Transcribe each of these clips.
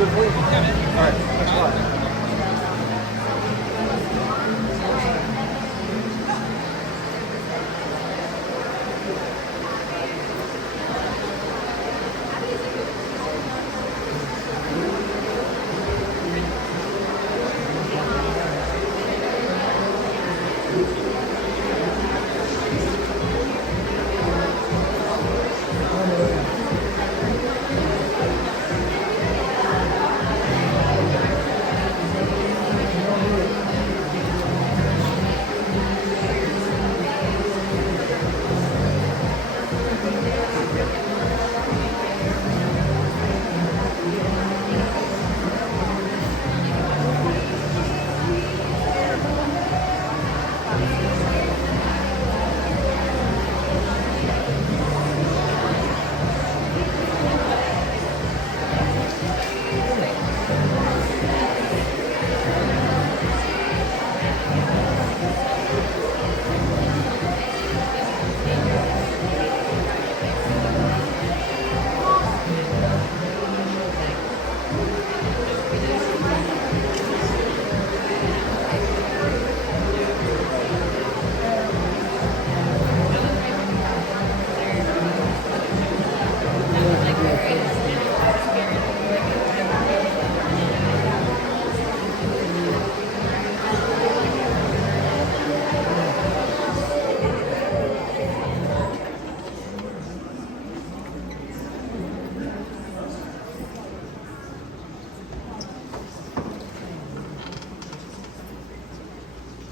Good for you. All right, thanks a lot.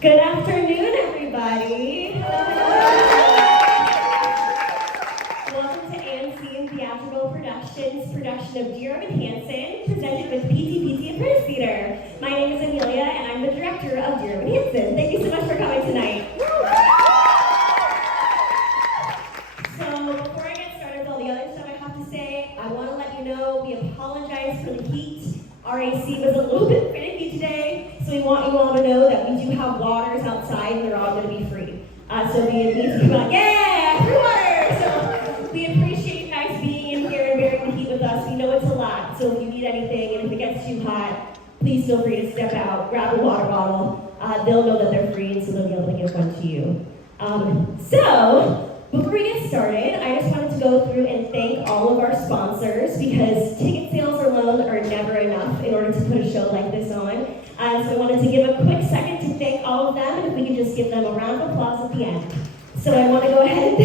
Good afternoon, everybody. Welcome to AMC Theatrical Productions' production of Dear Evan Hansen, presented with PTPT Apprentice Theater. My name is Amelia, and I'm the director of Dear Evan Hansen. Thank you so much for coming tonight. So before I get started with all the other stuff I have to say, I want to let you know we apologize for the heat. Our AC was a little bit finicky today, so we want you all to know that we do have waters outside and they're all going to be free. So we need to come out, yeah, free water! So we appreciate you guys being in here and bearing the heat with us. We know it's a lot, so if you need anything and if it gets too hot, please feel free to step out, grab a water bottle. They'll know that they're free, and so they'll be able to give one to you. So before we get started, I just wanted to go through and thank all of our sponsors, because ticket sales alone are never enough in order to put a show like this on. So I wanted to give a quick second to thank all of them, and if we could just give them a round of applause at the end. So I want to go ahead and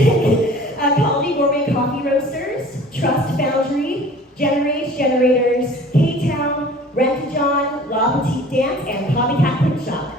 thank Colony Gourmet Coffee Roasters, Trust Foundry, Generators, K-Town, Rent-A-John, La Petite Dance, and Copycat Print Shop.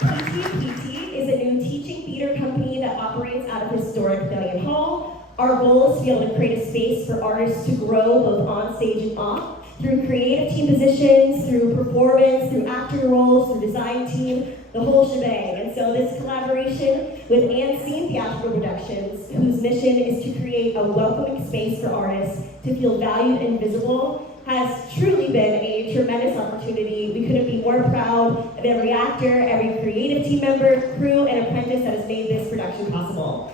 PT is a new teaching theater company that operates out of historic Thelian Hall. Our goal is to be able to create a space for artists to grow both on stage and off, through creative team positions, through performance, through actor roles, through design team, the whole shebang. And so this collaboration with Unseen Theatrical Productions, whose mission is to create a welcoming space for artists to feel valued and visible, has truly been a tremendous opportunity. We couldn't be more proud of every actor, every creative team member, crew, and apprentice that has made this production possible.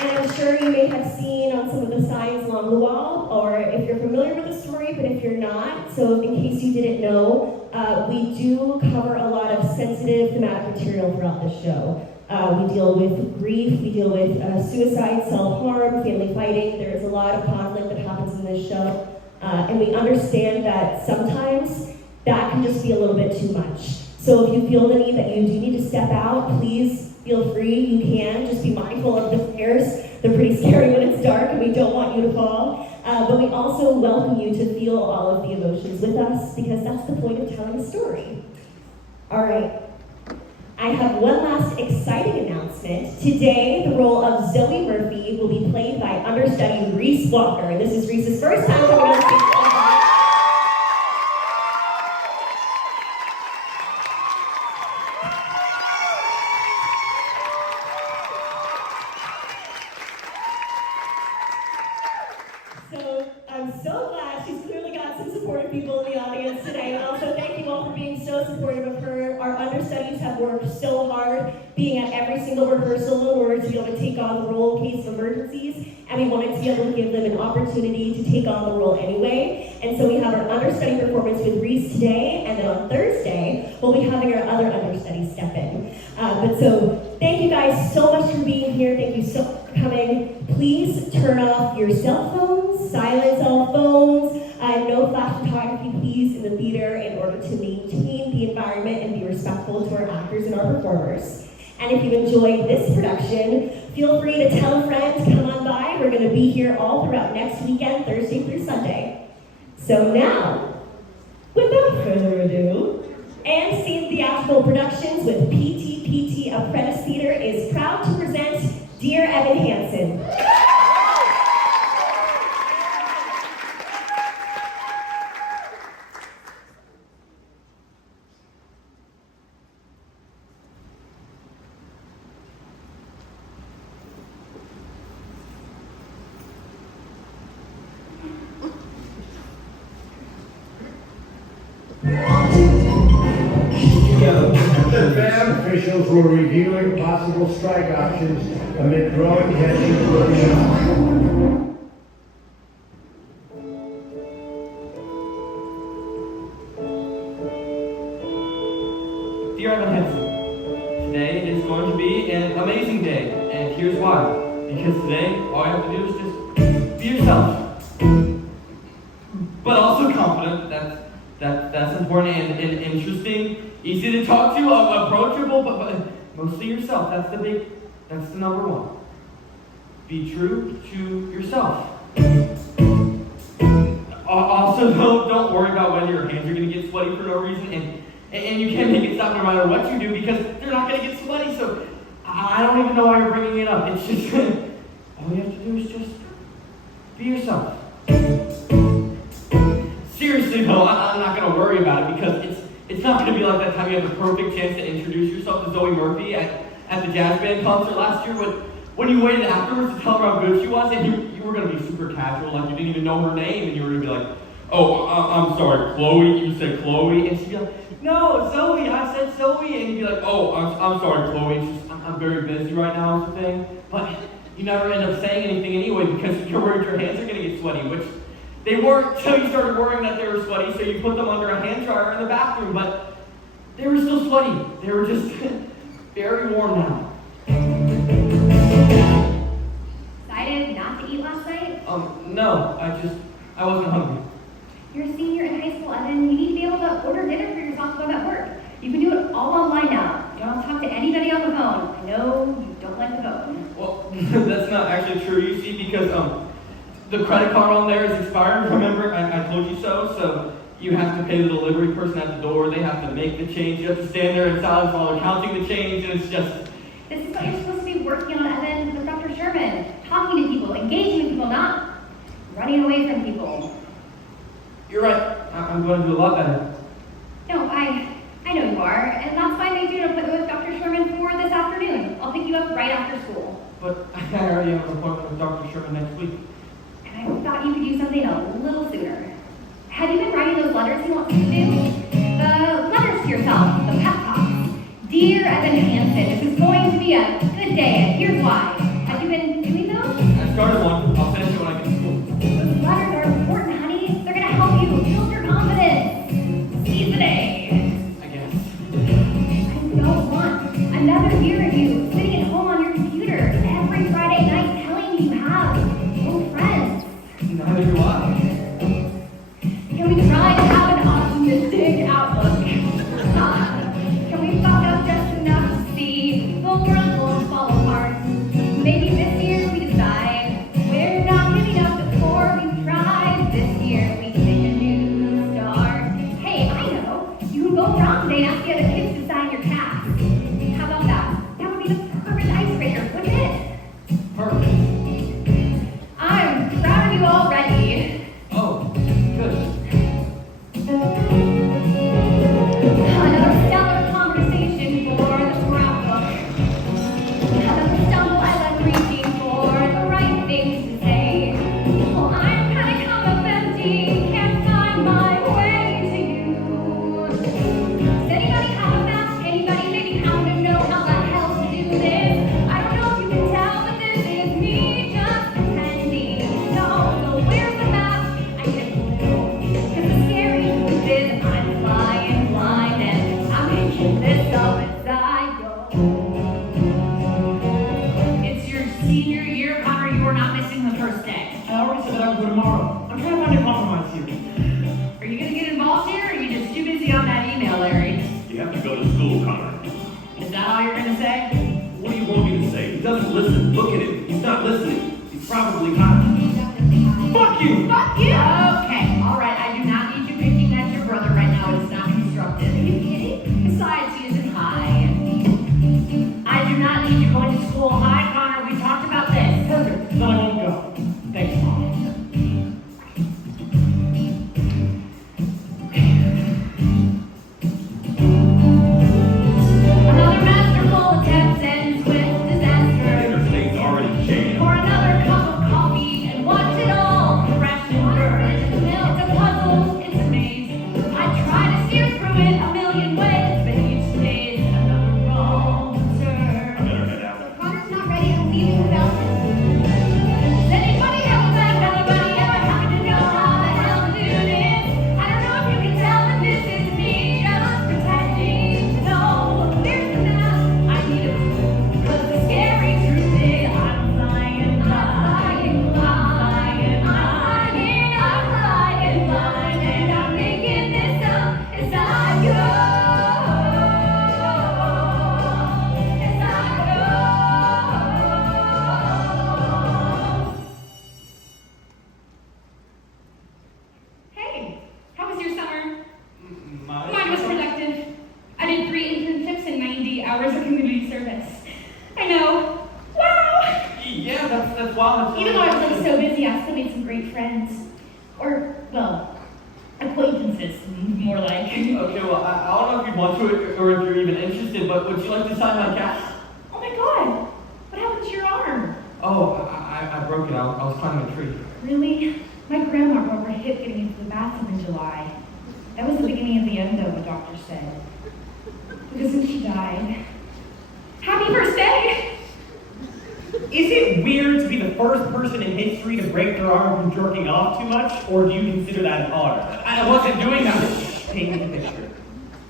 And I'm sure you may have seen on some of the signs along the wall, or if you're familiar with the story, but if you're not, so in case you didn't know, we do cover a lot of sensitive thematic material throughout the show. We deal with grief, we deal with suicide, self-harm, family fighting. There's a lot of conflict that happens in this show. And we understand that sometimes that can just be a little bit too much. So if you feel the need that you do need to step out, please feel free, you can. Just be mindful of the stairs. They're pretty scary when it's dark and we don't want you to fall. But we also welcome you to feel all of the emotions with us, because that's the point of telling a story. All right. I have one last exciting announcement. Today, the role of Zoe Murphy will be played by understudy Reese Walker. And this is Reese's first time coming on stage. So I'm so glad she's clearly got some supportive people in the audience today. And also thank you all for being so supportive of her. Our understudies have have worked so hard being at every single rehearsal in order to be able to take on the role in case of emergencies, and we wanted to be able to give them an opportunity to take on the role anyway. And so we have our understudy performance with Reese today, and then on Thursday, we'll be having our other understudy step in. But so thank you guys so much for being here. Thank you so much for coming. Please turn off your cell phones, silence all phones, no flash photography, please, in the theater in order to maintain the environment and be respectful to our actors and our performers. And if you enjoyed this production, feel free to tell a friend to come on by. We're going to be here all throughout next weekend, Thursday through Sunday. So now, without further ado, AMC Theatrical Productions with PTPT Apprentice Theater is proud to present Dear Evan Hansen. The FAM officials were reviewing possible strike options amid growing tensions with the union. Dear Evan Hansen, today is going to be an amazing day, and here's why. Because today, all you have to do is just be yourself. But also confident, that's important and interesting, easy to talk to, approachable, but mostly yourself. That's the number one. Be true to yourself. Also, don't worry about whether your hands are going to get sweaty for no reason, and you can't make it stop no matter what you do because they're not going to get sweaty, so I don't even know why you're bringing it up. It's just, all you have to do is just be yourself. Seriously though, I'm not going to worry about it because it's not going to be like that time you have the perfect chance to introduce yourself to Zoe Murphy at the jazz band concert last year when you waited afterwards to tell her how good she was, and you were going to be super casual, like you didn't even know her name, and you were going to be like, oh, I'm sorry, Chloe, you said Chloe, and she'd be like, no, Zoe, I said Zoe, and you'd be like, oh, I'm sorry, Chloe, and she's, I'm very busy right now or something, but you never end up saying anything anyway because you're worried your hands are going to get sweaty, which they weren't until you started worrying that they were sweaty, so you put them under a hand dryer in the bathroom, but they were still sweaty. They were just very warm now. Decided not to eat last night? No, I wasn't hungry. You're a senior in high school, Evan. You need to be able to order dinner for yourself while at work. You can do it all online now. You don't talk to anybody on the phone. I know you don't like the phone. Well, that's not actually true, you see, because the credit card on there is expired. Remember, I told you so you have to pay the delivery person at the door. They have to make the change. You have to stand there in silence while they're counting the change, and it's just... This is what you're supposed to be working on, Evan, with Dr. Sherman. Talking to people, engaging with people, not running away from people. You're right. I'm going to do a lot better. No, I know you are, and that's why I made you an appointment with Dr. Sherman for this afternoon. I'll pick you up right after school. But I already have an appointment with Dr. Sherman next week. And I thought you could do something a little sooner. Have you been writing those letters you want me to do? The letters to yourself, the pep talks. Dear Evan Hansen, this is going to be a good day, and here's why. Have you been doing those? I started one. I'll finish it when I get to school. Those letters are important, honey. They're going to help you build your confidence. Seize the day. I guess. I don't want another year of you sitting at home on your computer every Friday night telling me you have no friends. Neither do I. Can we try to have an optimistic outlook? Can we fuck up just enough to see the world won't fall apart? Maybe this year we decide we're not giving up before we try. This year we take a new start. Hey, I know. You can go around today and ask the other kids to sign your cast. How about that? That would be the say? What do you want me to say? He doesn't listen. Look at him. He's not listening. He's probably high. Fuck you! Fuck you! Okay, alright, I do not need you picking at your brother right now. It's not constructive. Are you kidding? Besides, he isn't high. I do not need you going to school. Hi, Connor, we talked about this. Perfect. Then I won't go. Thanks, Mom. Another masterful attempt ends with disaster. Interstate's already jammed. Pour another cup of coffee and watch it all crash and burn. It's a puzzle, it's a maze. I try to steer through it a million ways, but each day is another wrong turn. I better head out. So Connor's not ready to leave without this. Does anybody have a back? Anybody ever happen to know how the hell to do this? I don't know if you can tell, but this is me just pretending. No, there's the mask. I need a clue. 'Cause the scary truth is I'm flying, and I'm making this up as I go. As I go. Hey, how was your summer? Mine was productive. I did 3 internships and 90 hours of community service. I know. Wow! Yeah, that's wild. Even though I was like so busy, I still made some great friends. Or, well, acquaintances, more like. Okay, well, I don't know if you want to or if you're even interested, but would you like to sign my cast? Oh my god! What happened to your arm? Oh, I broke it. I was climbing a tree. Really? My grandma broke her hip getting into the bathroom in July. That was the beginning of the end, though, the doctor said. Because then she died. Happy birthday! Is it weird to be the first person in history to break their arm from jerking off too much, or do you consider that an honor? I wasn't doing that. Take me a picture.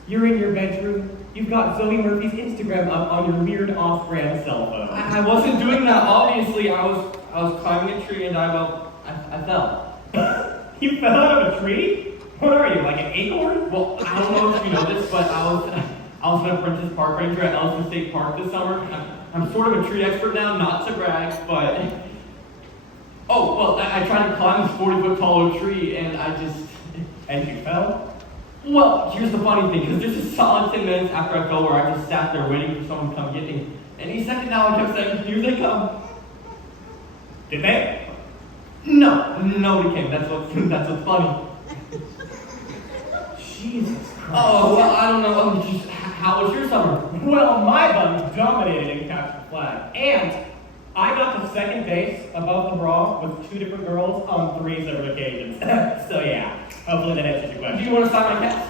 You're in your bedroom. You've got Zoe Murphy's Instagram up on your weird off-brand cell phone. I wasn't doing that. Obviously, I was climbing a tree and I fell. You fell out of a tree? What are you, like an acorn? Well, I don't know if you know this, but I was an apprentice park ranger at Ellison State Park this summer. I'm sort of a tree expert now, not to brag, but oh well, I tried to climb this 40-foot tall oak tree and And you fell? well, here's the funny thing, because there's a solid 10 minutes after I fell where I just sat there waiting for someone to come get me. Any second now, I kept saying, "Here they come." Did they? No, nobody came. That's what's funny. Jesus Christ. Oh, well, I don't know. Just, how was your summer? Well, my bun dominated in capture the flag. And I got to second base above the bra with 2 different girls on 3 separate occasions. So yeah, hopefully that answers your Do question. you want to sign my cast?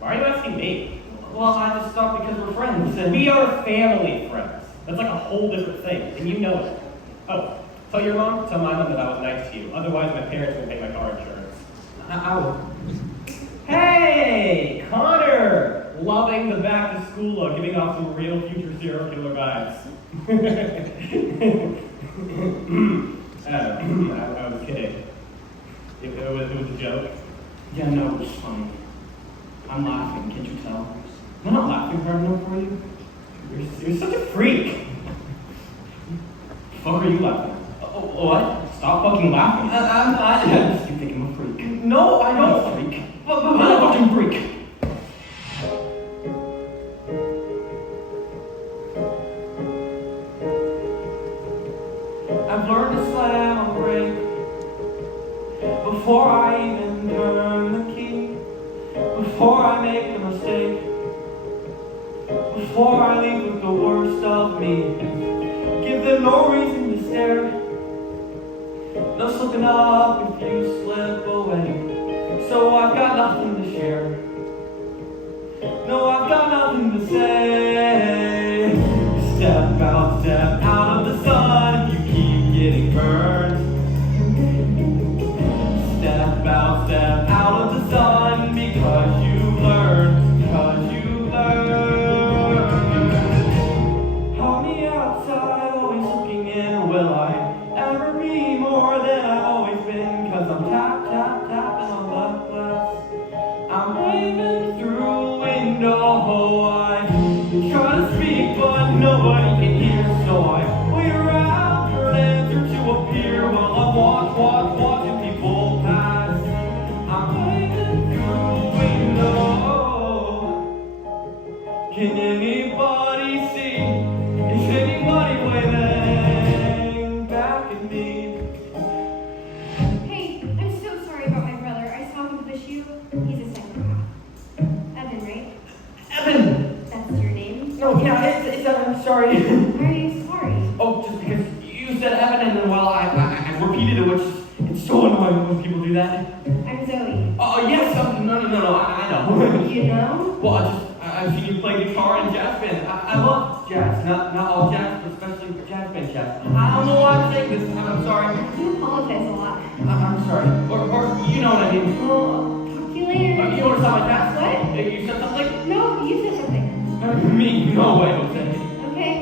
Why are you asking me? Well, I just thought because we're friends and We are family friends. That's like a whole different thing, and you know it. Oh, tell your mom, tell my mom that I was nice to you. Otherwise, my parents won't pay my car insurance. I will. Hey, Connor! Loving the back to school look, giving off some real future serial killer vibes. I was kidding. It was a joke. Yeah, no, it's funny. I'm laughing. Can't you tell? I'm not laughing hard enough for you. You're such a freak. Fuck are you laughing? Oh, what? Stop fucking laughing. I'm not. You think I'm a freak? No, I I'm don't. a freak. I'm a fucking freak. I've learned to slam a brake before I even turn the key, before I make a mistake, before I leave with the worst of me. Give them no reason to stare, no slipping up if you slip away. So I've got nothing to share, no, I've got nothing to say. Step out of the sun, you keep getting burned. Step out of the sun, because you learn, Hold me outside, always looking in. Will I ever be more than I've always been? Cause I'm tapping on the glass. I'm waving through a window, I try to speak anybody see? Is anybody waving back at me? Hey, I'm so sorry about my brother. I saw him push you. He's a psychopath. Evan, right? Evan! That's your name? No, yeah, it's Evan, sorry. Why are you sorry? Oh, just because you said Evan and then, well, I repeated it, which it's so annoying when people do that. I'm Zoe. Oh, yes, no, I know. You know? Well, I've seen you play guitar in jazz band. I love jazz, not all jazz, but especially jazz band jazz. I don't know why I'm saying this, I'm sorry. I do apologize a lot. I'm sorry. Or you know what I mean. Well, talk to you later. You want to sound like that? What? You said something? No, you said something. Me? No way, Jose. Okay,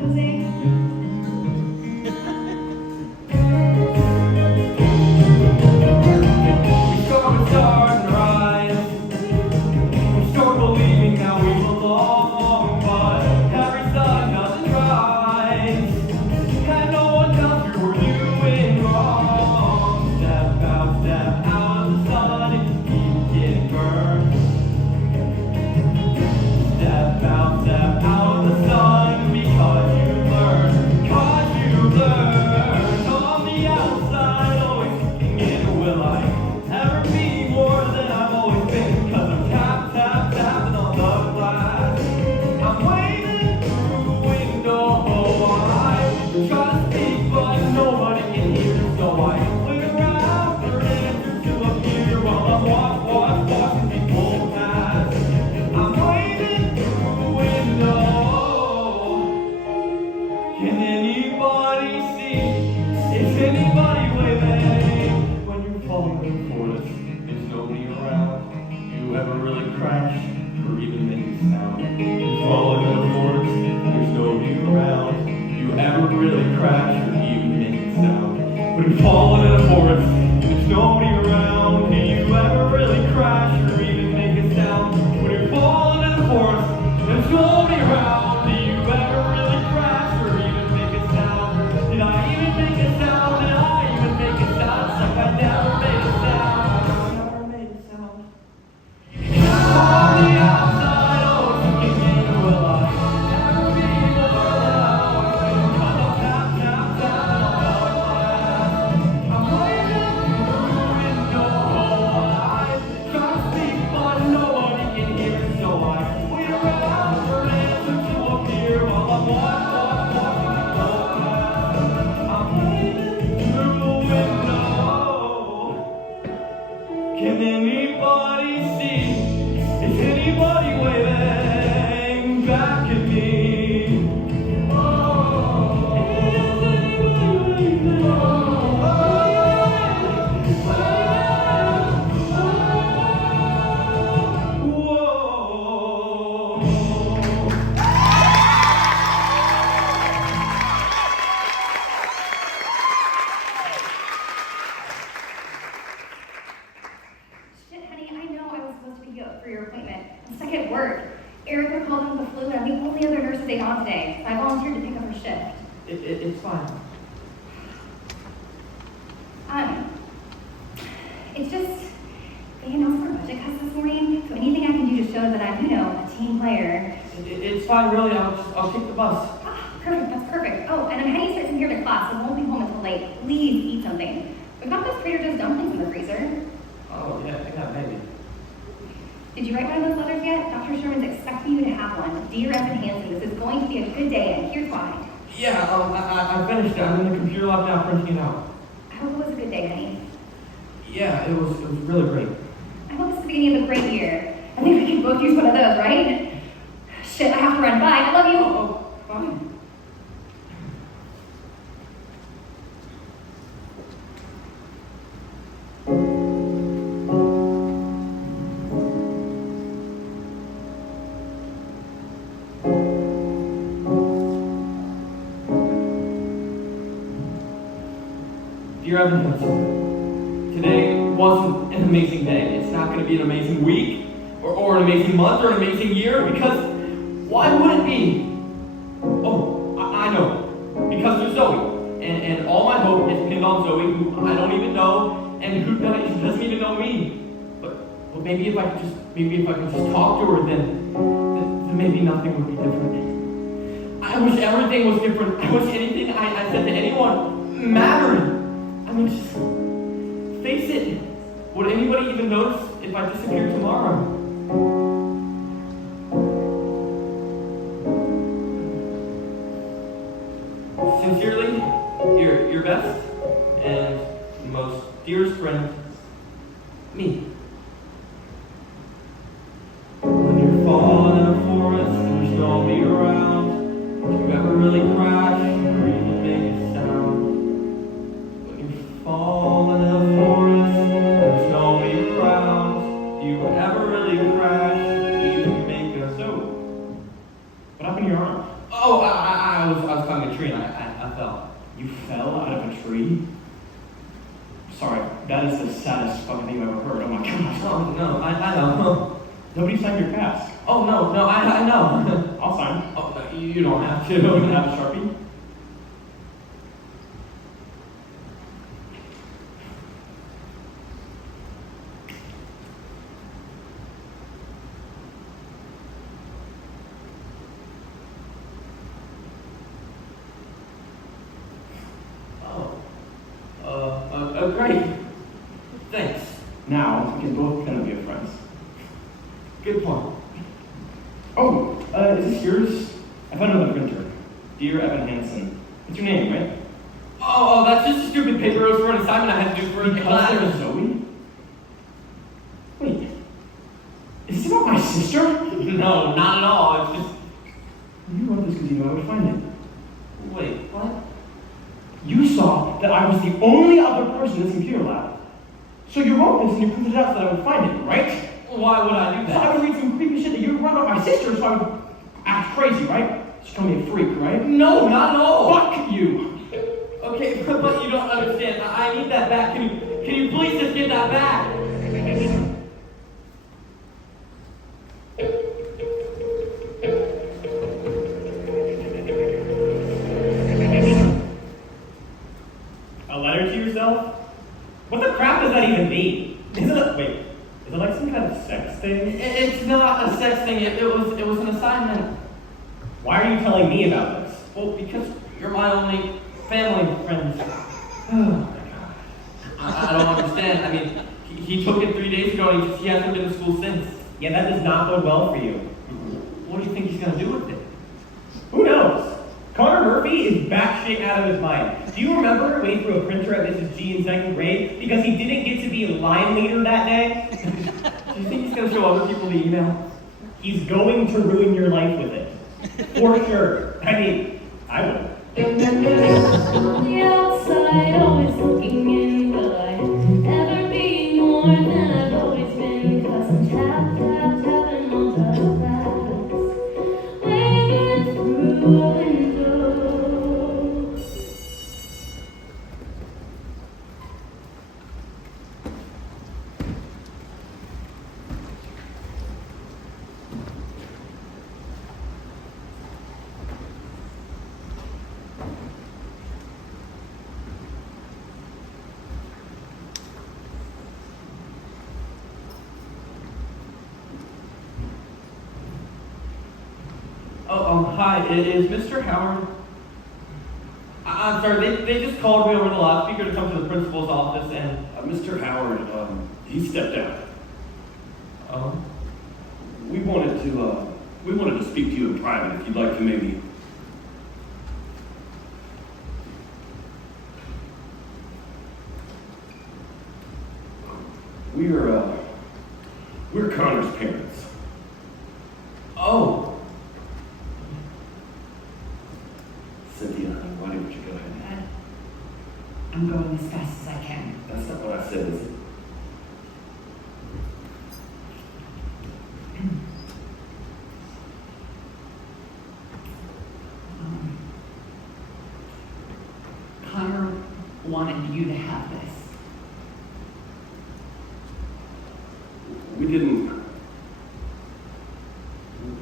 Jose. We start with stars and rise. We start believing that we belong, but every sun doesn't rise. And no one tells you we're doing wrong. Step out of the sun and keep getting burned. Step out of the sun because you learn. On the outside, always thinking, will I ever be more than I've always been? 'Cause I'm tapping on the glass. I'm waving through the window. I try to speak, but nobody can hear. So I wait around for an answer to appear while I'm watching people pass. I'm waving through the window. Can anybody see? Is anybody waving? When you're falling in the forest, there's nobody around. You ever really crash or even make a sound? You're falling in the forest, there's nobody around. You ever really crash or even make a sound? When you're falling in the forest, there's nobody around. Do you ever really crash or even make a sound? When you're falling in the forest, there's nobody around. Do you ever really crash or even make a sound? Did I even make a sound? Did I even make a sound? It's like I never made a sound. Never made a sound. On the outside, always thinking, will I ever be more than I've always been? 'Cause I'm tapping on the glass. I'm waving through the window. I try to speak, but nobody can hear. So I wait around for an answer to appear while I'm watching people pass. I'm waving through the window. Can anybody see? Is anybody waving back at me? Oh, is anybody waving? Shit, honey, I know I was supposed to pick you up for your appointment. I'm stuck at work. Erica called in with the flu, and I'm the only other nurse staying on today. So I volunteered to pick up her shift. It's fine. It's just, they announced our budget cuts this morning, so anything I can do to show that I'm, a team player. It's fine, really. I'll take the bus. Ah, perfect, that's perfect. Oh, and I'm heading straight from here to class, so I won't be home until late. Please eat something. We've got those Trader Joe's dumplings in the freezer. Oh, yeah, maybe. Did you write one of those letters yet? Dr. Sherman's expecting you to have one. Dear Evan Hansen, this is going to be a good day, and here's why. Yeah, I finished it. I'm in the computer lab now printing it out. I hope it was a good day, honey. Yeah, it was really great. I hope it's the beginning of a great year. I think we can both use one of those, right? Shit, I have to run. Bye, I love you. Oh, fine. Dear Evan Hansen, today wasn't an amazing day. It's not going to be an amazing week, or an amazing month, or an amazing year, because why would it be? Oh, I know. Because there's Zoe. And all my hope is pinned on Zoe, who I don't even know, and who doesn't even know me. But maybe if I could just talk to her, then then maybe nothing would be different. I wish everything was different. I wish anything I said to anyone mattered. I mean, just face it. Would anybody even notice if I disappeared tomorrow? Sincerely, your best and most dearest friend, me. When you're falling in a forest and there's nobody around, if you ever really crash or even make a sound. When you're falling in a forest and there's nobody around, do you ever really crash or even make a sound? What happened to your arm? Oh, I was climbing a tree and I fell. You fell out of a tree? Sorry, that is the saddest fucking thing I've ever heard. Oh my gosh. No, I know. Nobody signed your cast. Oh, no, I know. I'll sign. Oh, no, you don't have to. You don't have a Sharpie? Great. Thanks. Now, we can both kind of be friends. Good point. Oh, is this yours? I found it on the printer. Dear Evan Hansen. It's your name, right? Oh, that's just a stupid paper. It was for an assignment I had to do for a Because class. there's Zoe? Wait. Is this about my sister? No, not at all. It's just... You wrote this because you knew I would find it. Wait, what? You saw that I was the only other person in this computer lab. So you wrote this and you printed it out so that I would find it, right? Why would I do So I that? would read some creepy shit that you wrote about my sister so I would act crazy, right? Just call me a freak, right? No, not at all. Fuck you! Okay, but you don't understand. I need that back. Can you please just get that back? A letter to yourself? What the crap does that even mean? Is it like some kind of sex thing? It's not a sex thing. It was an assignment. Why are you telling me about this? Well, because you're my only family friend. Oh my god. I don't understand. I mean, he took it 3 days ago and he hasn't been to school since. Yeah, that does not bode well for you. What do you think he's gonna do with it? Who knows? Connor Murphy is batshit out of his mind. Do you remember when he threw a printer at Mrs. G in second grade because he didn't get to be line leader that day? Do you think he's gonna show other people the email? He's going to ruin your life with it. For sure. I mean, I would. On the outside, always looking in, will I ever be more than I've always been? 'Cause I'm tapping on the glass, waving through a window. Hi, is Mr. Howard? I'm sorry, they just called me over the loudspeaker to come to the principal's office and... Mr. Howard, he stepped out. Oh? We wanted to speak to you in private if you'd like to maybe. We're Connor's parents. Oh. Cynthia, why didn't you go ahead? I'm going as fast as I can. That's not what I said, is it? Connor wanted you to have this. We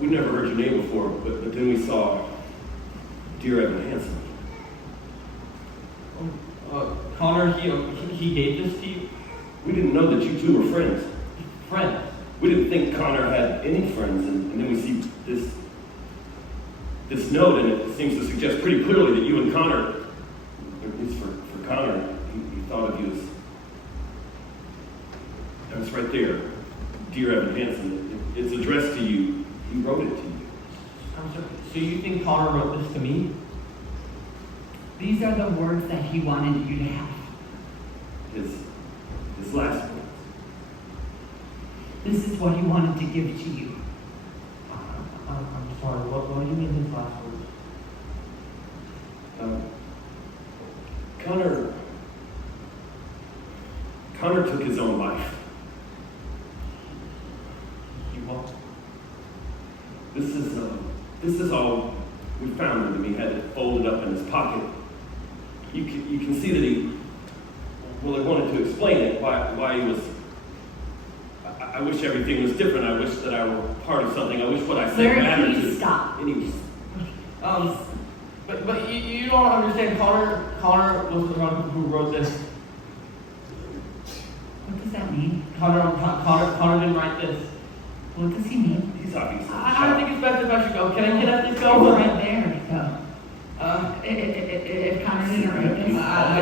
never heard your name before, but then we saw Dear Evan Hansen. Connor, he gave this to you? We didn't know that you two were friends. Friend? We didn't think Connor had any friends, and then we see this this note, and it seems to suggest pretty clearly that you and Connor, at least for Connor, he thought of you as. That's right there. Dear Evan Hansen, it's addressed to you. He wrote it to you. I'm sorry. So you think Connor wrote this to me? These are the words that he wanted you to have. His last words. This is what he wanted to give to you. I'm sorry. What do you mean his last words? Connor took his own life. You what? This is all we found of him. He had it folded up in his pocket. You can see that he wanted to explain it, why he was. I wish everything was different. I wish that I were part of something. I wish what I said Larry, mattered please to. stop. And he was. But you don't understand. Connor was the one who wrote this. What does that mean? Connor didn't write this. What does he mean? He's obviously. I don't think it's best if I should go. Can I just It's go? right there, so. If Connor didn't write this, I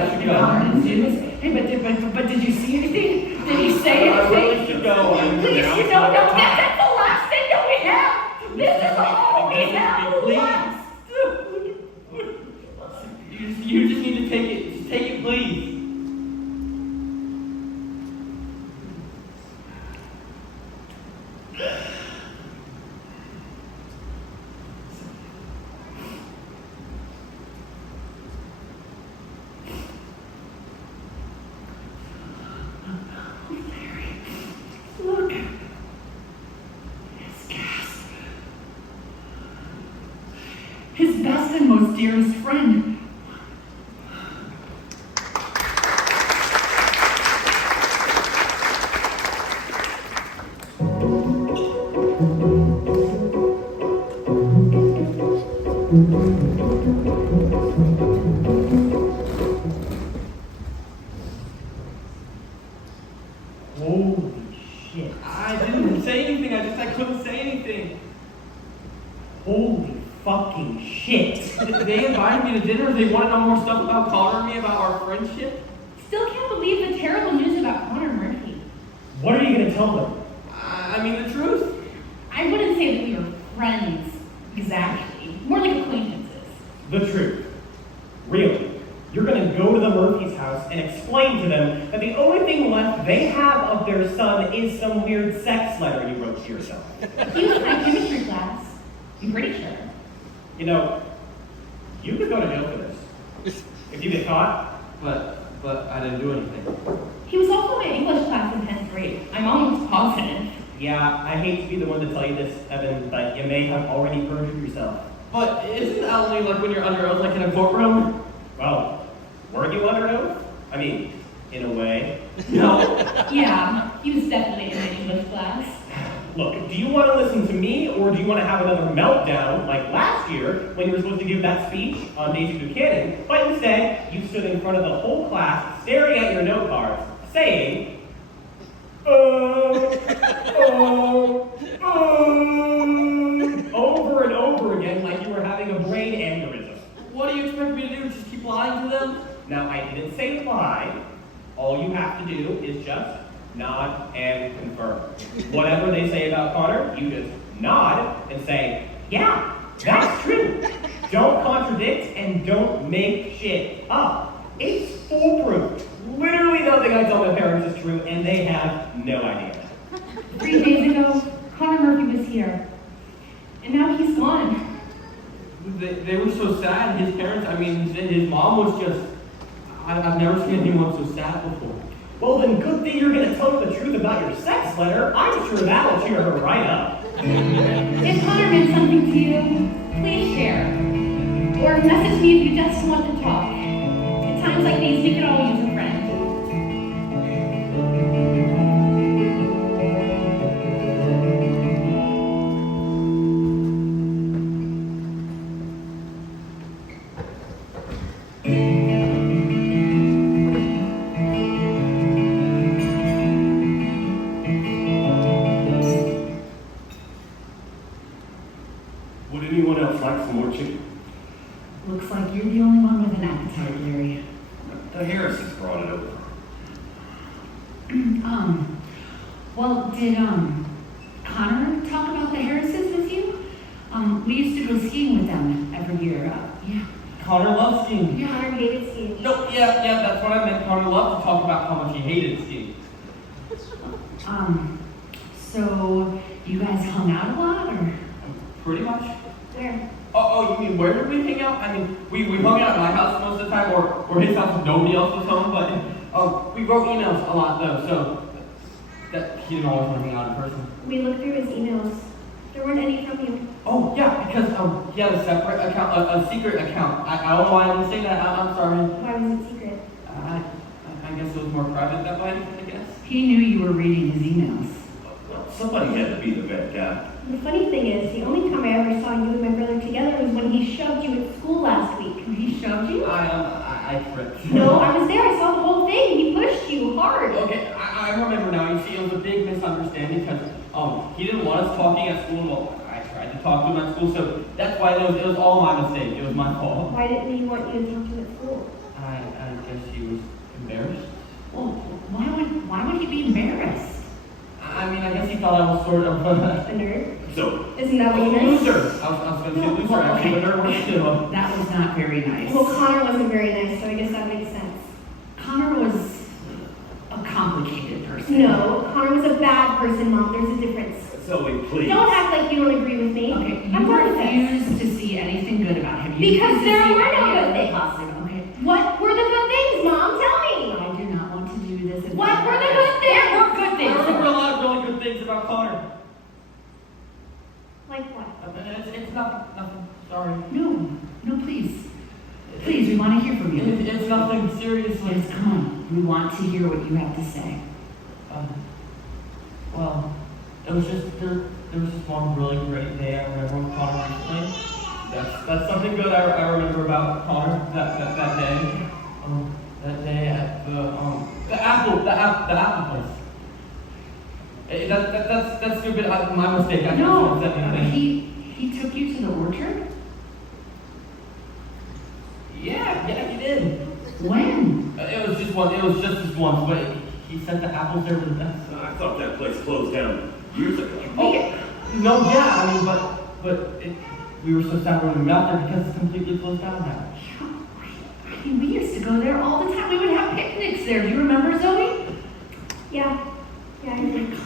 should if go. Connor didn't do this. Hey, but did you see anything? Did he say I really anything? should go. Please, no, that's the last thing that we have. This is all we have left. You just need to take it. Just take it, please. Look. His cast. His best and most dearest friend. Holy shit. I didn't say anything. I couldn't say anything. Holy fucking shit. They invited me to dinner. They want to know more stuff about Connor and me, about our friendship. Still can't believe the terrible news about Connor Murphy. What are you gonna tell them? I mean the truth. I wouldn't say that we were friends, exactly. More like acquaintances. The truth. Really. You're gonna go to the Murphy's house and explain to them that the only thing left they have of their son is some weird sex letter you wrote to yourself. He was in my chemistry class. I'm pretty sure. You know, you could go to jail for this. If you get caught. But I didn't do anything. He was also in my English class in 10th grade. I'm almost positive. Yeah, I hate to be the one to tell you this, Evan, but you may have already perjured yourself. But isn't that only like when you're under oath, like in a courtroom? Well, were you under oath? I mean, in a way. No. Yeah, he was definitely in my English class. Look, do you want to listen to me, or do you want to have another meltdown like last year when you were supposed to give that speech on Daisy Buchanan, but instead you stood in front of the whole class staring at your note cards, saying, over and over again like you were having a brain aneurysm. What do you expect me to do? Just keep lying to them? Now, I didn't say lie. All you have to do is just nod and confirm. Whatever they say about Connor, you just nod and say, yeah, that's true. Don't contradict and don't make shit up. It's foolproof. Literally nothing I tell my parents is true, and they have no idea. 3 days ago, Connor Murphy was here. And now he's gone. They were so sad. His parents, I mean, his mom was just, I've never seen anyone so sad before. Well, then good thing you're going to tell her the truth about your sex letter. I'm sure that'll cheer her right up. If Connor meant something to you, please share. Or message me if you just want to talk. At times like these, we could all use a friend. Would anyone else like like some more chicken? Looks like you're the only one with an appetite, Larry. The Harrisons brought it over. Well, did, Connor talk about the Harrises with you? We used to go skiing with them every year. Yeah. Connor loves skiing. Connor hated skiing. No, yeah, that's what I meant. Connor loved to talk about how much he hated skiing. So you guys hung out a lot, or? Pretty much. Where? Oh, you mean where did we hang out? I mean, we hung out at my house most of the time, or his house if nobody else was home, but we wrote emails a lot though, so that he didn't always want to hang out in person. We looked through his emails. There weren't any from you. Oh, yeah, because he had a separate account, a secret account. I don't know why I didn't say that, I'm sorry. Why was it secret? I guess it was more private that way, I guess. He knew you were reading his emails. Well, somebody had to be the bad guy. The funny thing is, the only time I ever saw you and my brother together was when he shoved you at school last week. He shoved you? I tripped. No, I was there. I saw the whole thing. He pushed you hard. Okay, I remember now. You see, it was a big misunderstanding because he didn't want us talking at school. Well, I tried to talk to him at school, so that's why it was all my mistake. It was my fault. Why didn't he want you to talk to him at school? I guess he was embarrassed. Well, why would he be embarrassed? I mean, I guess he thought I was sort of A nerd? So, Isn't that a what you meant? loser. I was going to say loser, actually, but nerd was too. That was not very nice. Well, Connor wasn't very nice, so I guess that makes sense. Connor was a complicated person. No, Connor was a bad person, Mom. There's a difference. Zoe, please. Don't act like you don't agree with me. Okay, I'm you done with this. refuse to see anything good about him. You Because refuse to there see were no any good of the things. positive, okay? What were the good things, Mom? Tell me. I do not want to do this. What were the good things? There were good I things. remember a lot of really good things about Connor. Like what? It's nothing. Sorry. No, please. Please, we want to hear from you. It's nothing, seriously. Yes, come on. We want to hear what you have to say. Well, it was just there was just one really great day I remember with Connor recently. That's something good I remember about Connor that day. That day at the apple place. That's stupid. My mistake. I No, shouldn't have said anything. he took you to the orchard? Yeah, he did. When? It was just this once, but he sent the apples there with us. I thought that place closed down years ago. Oh, no, yeah, I mean, but we were so sad when we moved out there because it's completely closed down now. I mean, we used to go there all the time. We would have picnics there. Do you remember, Zoe? Yeah. Yeah, I Oh my did. gosh.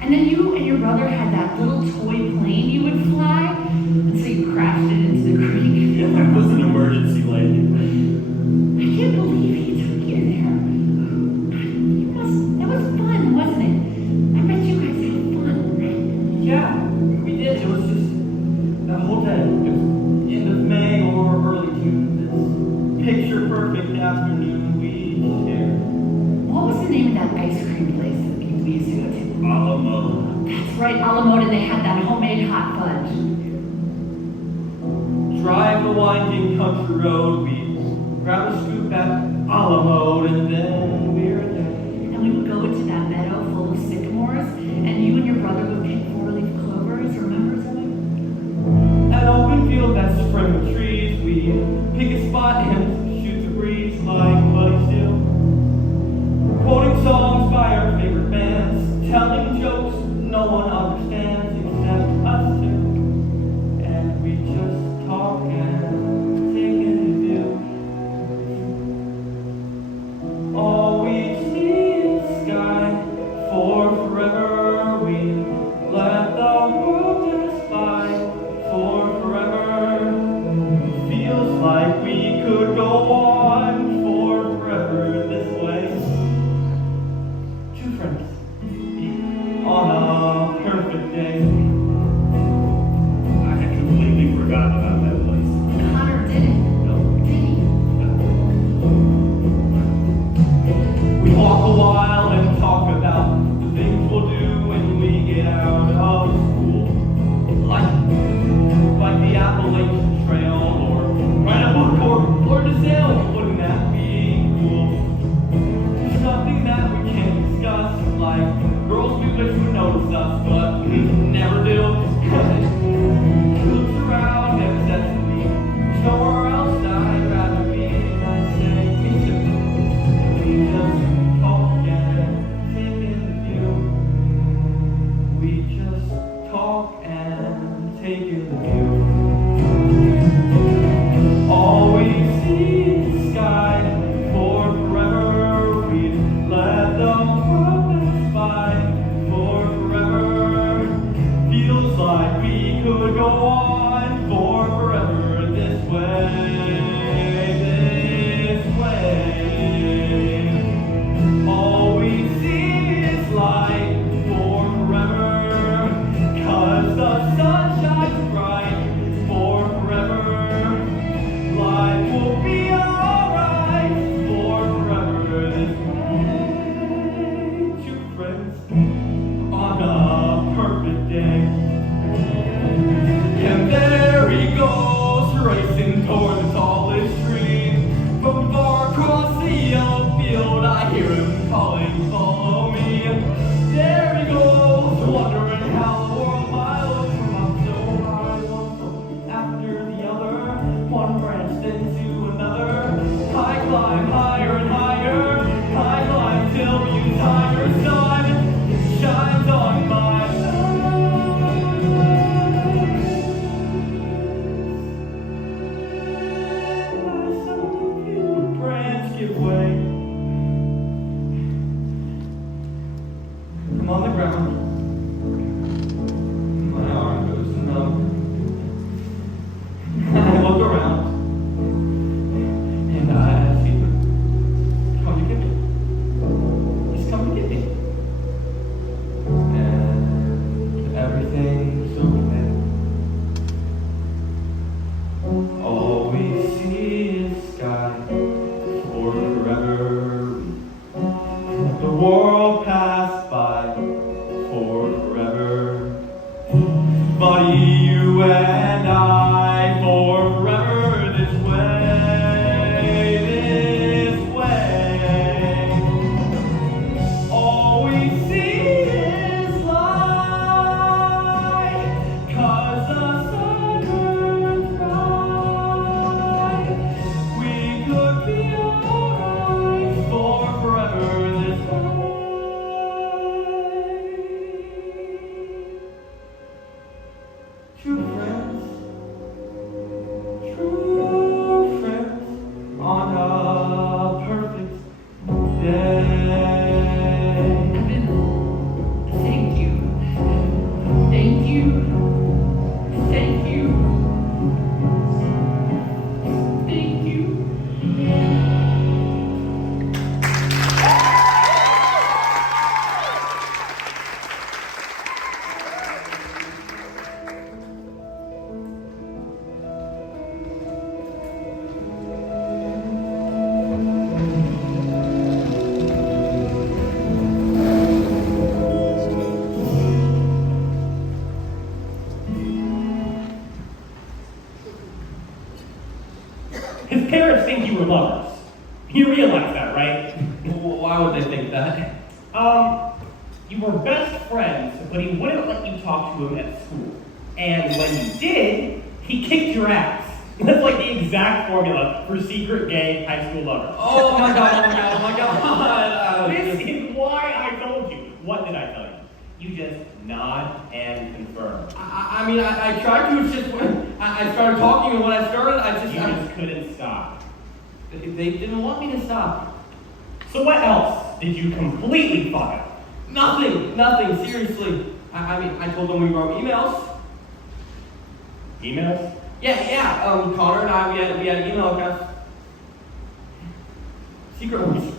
And then you and your brother had that little toy plane you would fly, and so you crashed it into the creek. Yeah, that was an emergency landing. I can't believe he took you there. That was fun, wasn't it? I bet you guys had fun. Yeah, we did. It was just that whole day. It was end of May or early June. This picture perfect afternoon we shared. What was the name of that ice cream place that we used to go to? Alamo. That's right, Alamo, and they had that homemade hot fudge. Drive the winding country road. We grab a scoop at Alamo, and then we're there. And we would go into that meadow full of sycamores, and you and your brother would pick four-leaf clovers. Remember, Zoe? At open field that's spring with trees, we pick a spot and shoot the breeze like Buddy Still. Quoting songs by our favorite bands, telling jokes no one understands except us two. And we just talk and take in the view. All we see is sky for forever. We let the world pass by for forever. Feels like we could go on for forever this way. Two friends on a perfect day. I had completely forgotten about that place. Connor didn't. No. Did he? We walk a while and talk about the things we'll do when we get out of school. Like the Appalachian Trail or ride a book or to sail. Wouldn't that be cool? There's nothing that we can't discuss. Like girls we wish would notice us, but never do. Looks around and His parents think you were lovers. You realize that, right? Why would they think that? You were best friends, but he wouldn't let you talk to him at school. And when you did, he kicked your ass. That's like the exact formula for secret gay high school lovers. Oh my god, oh my god, oh my god. This is why I told you. What did I tell you? You just nod and confirm. I mean, I tried to, it's just when I started talking, and when I started, You just couldn't stop. They didn't want me to stop. So what else did you completely fuck up? Nothing, seriously. I mean, I told them we wrote emails. Emails? Yeah, Connor and I, we had email accounts. Secret ones.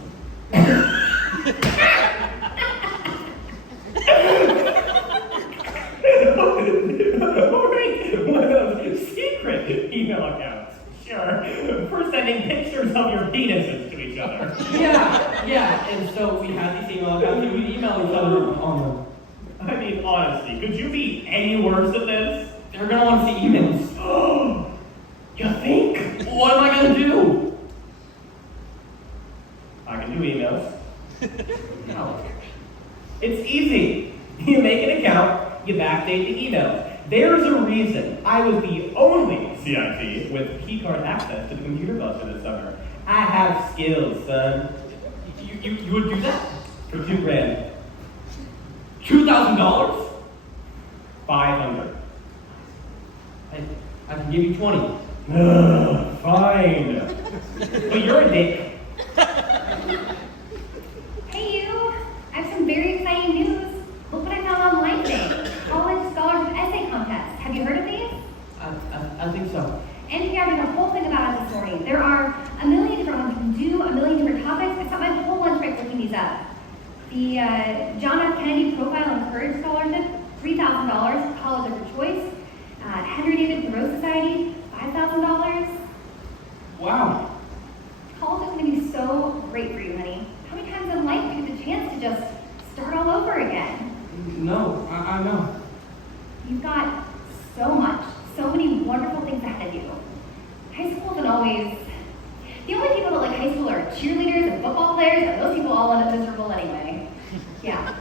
One of those secret email accounts. Sure. For sending pictures of your penises to each other. Yeah, and so we had these email accounts and we'd email each other on them. I mean, honestly, could you be any worse at this? They're gonna want to see emails. Oh, you think? What am I gonna do? I can do emails. No. It's easy. You make an account, you backdate the emails. There's a reason I was the only CIT with keycard access to the computer buster this summer. I have skills, son. You would do that? For $2,000. $2,000? 500. I can give you 20. Fine. But you're a dick. Hey you! I have some very exciting news. Look what I found online today. College Scholarship Essay Contest. Have you heard of these? I think so. NPR did a whole thing about it this morning. There are a million different ones you can do, a million different topics. I spent my whole lunch break looking these up. The John F. Kennedy Profile and Courage Scholarship, $3,000, college of your choice. Henry David Thoreau Society, $5,000. Wow. College is going to be so great for you, honey. How many times in life do you get the chance to just start all over again? No, I know. You've got so much, so many wonderful things ahead of you. High school isn't always... The only people that like high school are cheerleaders and football players, and those people all end up miserable anyway. Yeah,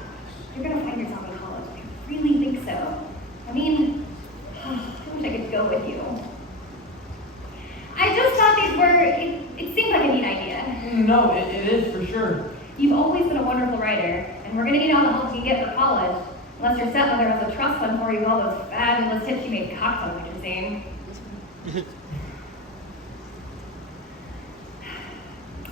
you're going to find yourself in college. I really think so. I mean, I wish I could go with you. I just thought these were... It seemed like a neat idea. No, it is for sure. You've always been a wonderful writer, and we're going to need all the help you can get for college. Unless your stepmother has a trust fund for you with all those fabulous tips you made cocktail waitressing.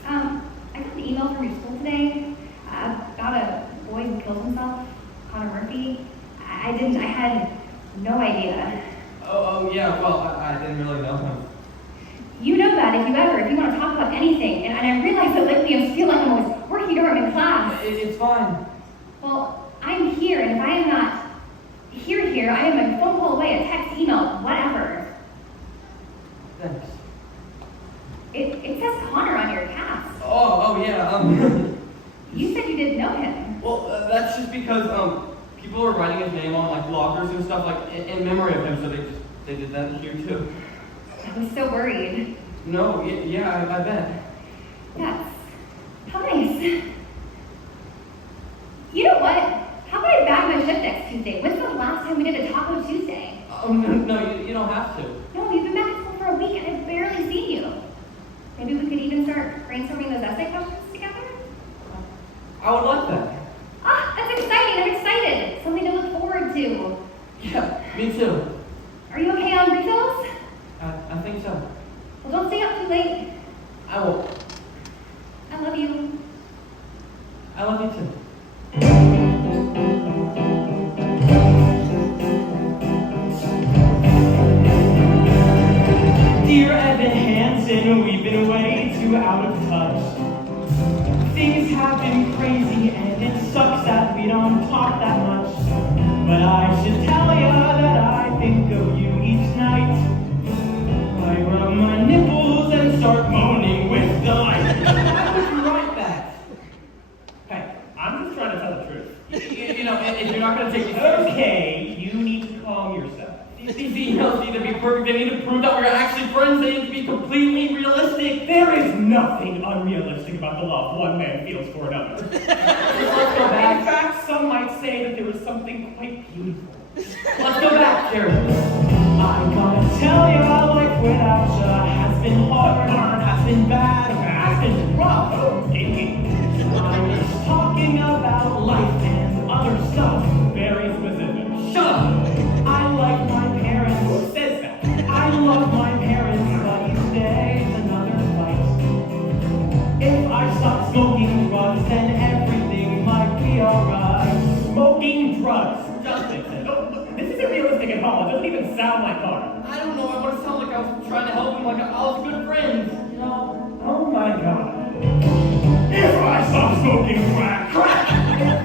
I got an email from your school today about a boy who killed himself, Connor Murphy. I had no idea. Oh yeah, well, I didn't really know him. You know that if you want to talk about anything, and I realize that lately I feel like I'm always working over in class. It's fine. Well, I'm here, and if I am not here, I am a phone call away, a text, email, whatever. Thanks. It says Connor on your cast. Oh yeah, You said you didn't know him. well, that's just because, people are writing his name on, like, lockers and stuff, like, in memory of him, so they did that here, too. I was so worried. No, yeah, I bet. That's nice. You know what? How about I bag my shift next Tuesday? When's the last time we did a Taco Tuesday? Oh, no, you don't have to. No, you've been back at school for a week, and I've barely seen you. Maybe we could even start brainstorming those essay questions together? I would like that. Ah, that's exciting. I'm excited. Something to look forward to. Yeah, me too. Are you okay on refills? I think so. Well, don't stay up too late. I will. I love you. I love you too. Dear Evan Hansen, we've been way too out of touch. Things have been crazy and it sucks that we don't talk that much. But I should tell ya that I think of you each night. I rub my nipples and start moaning with delight. Why would you write that? Hey, I'm just trying to tell the truth. You know, if you're not going to take me seriously, Okay, you need to calm yourself. these emails need to to be perfect. They need to prove that we're actually friends. They need to be completely realistic. There is nothing unrealistic about the love one man feels for another. Let's go In back. fact, some might say that there is something quite beautiful. Let's go back, Jared. I gotta tell ya, life without ya has been hard, has been bad, has been rough. I was talking about life and other stuff, very specific. Shut up. I like my parents. Who says that? I love my parents, but each day is another fight. If I stop smoking drugs, then everything might be alright. Smoking drugs. Justin said, oh, this isn't realistic at all. It doesn't even sound like Connor. I don't know. I want to sound like I was trying to help him, like I was good friends. You know? Oh my god. If I stop smoking crack. If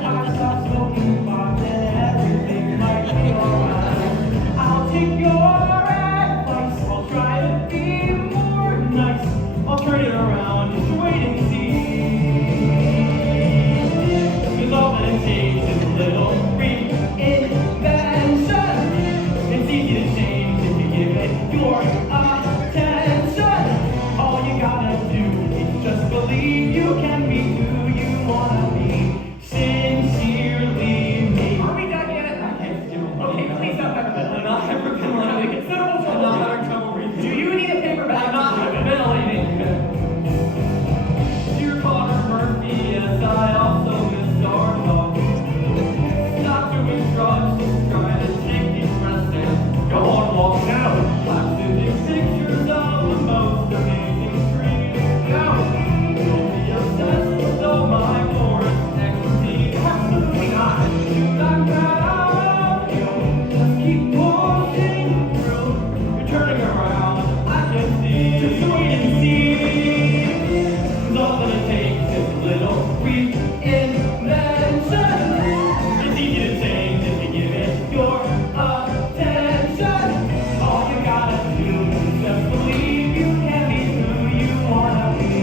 I stop smoking pot, then everything might be alright. I'll take your advice. I'll try to be more nice. I'll turn it around, just wait and see. 'Cause all that it takes is a little reinvention. It's easy to change if you give it your attention. All you gotta do is just believe you can be who you wanna be. Sincerely me. Are we done yet? Okay, please stop hyperventilating. I'm not hyperventilating. Considerable I'm trouble. not having trouble breathing. Do you need a paper bag? I'm not hyperventilating. Dear Connor Murphy, yes, I also miss our talk. Stop doing drugs, try to take these breaths and go on walks now. I'm sending pictures of the most amazing trees. Now, you'll be obsessed with all my forest expertise. Absolutely not. Should I cut out of you? Just keep pushing through. You're turning around, I can see. Just wait and see. 'Cause all that it takes is a little reinvention. It's easy to change if you give it your attention. All you gotta do is just believe you can be who you wanna be.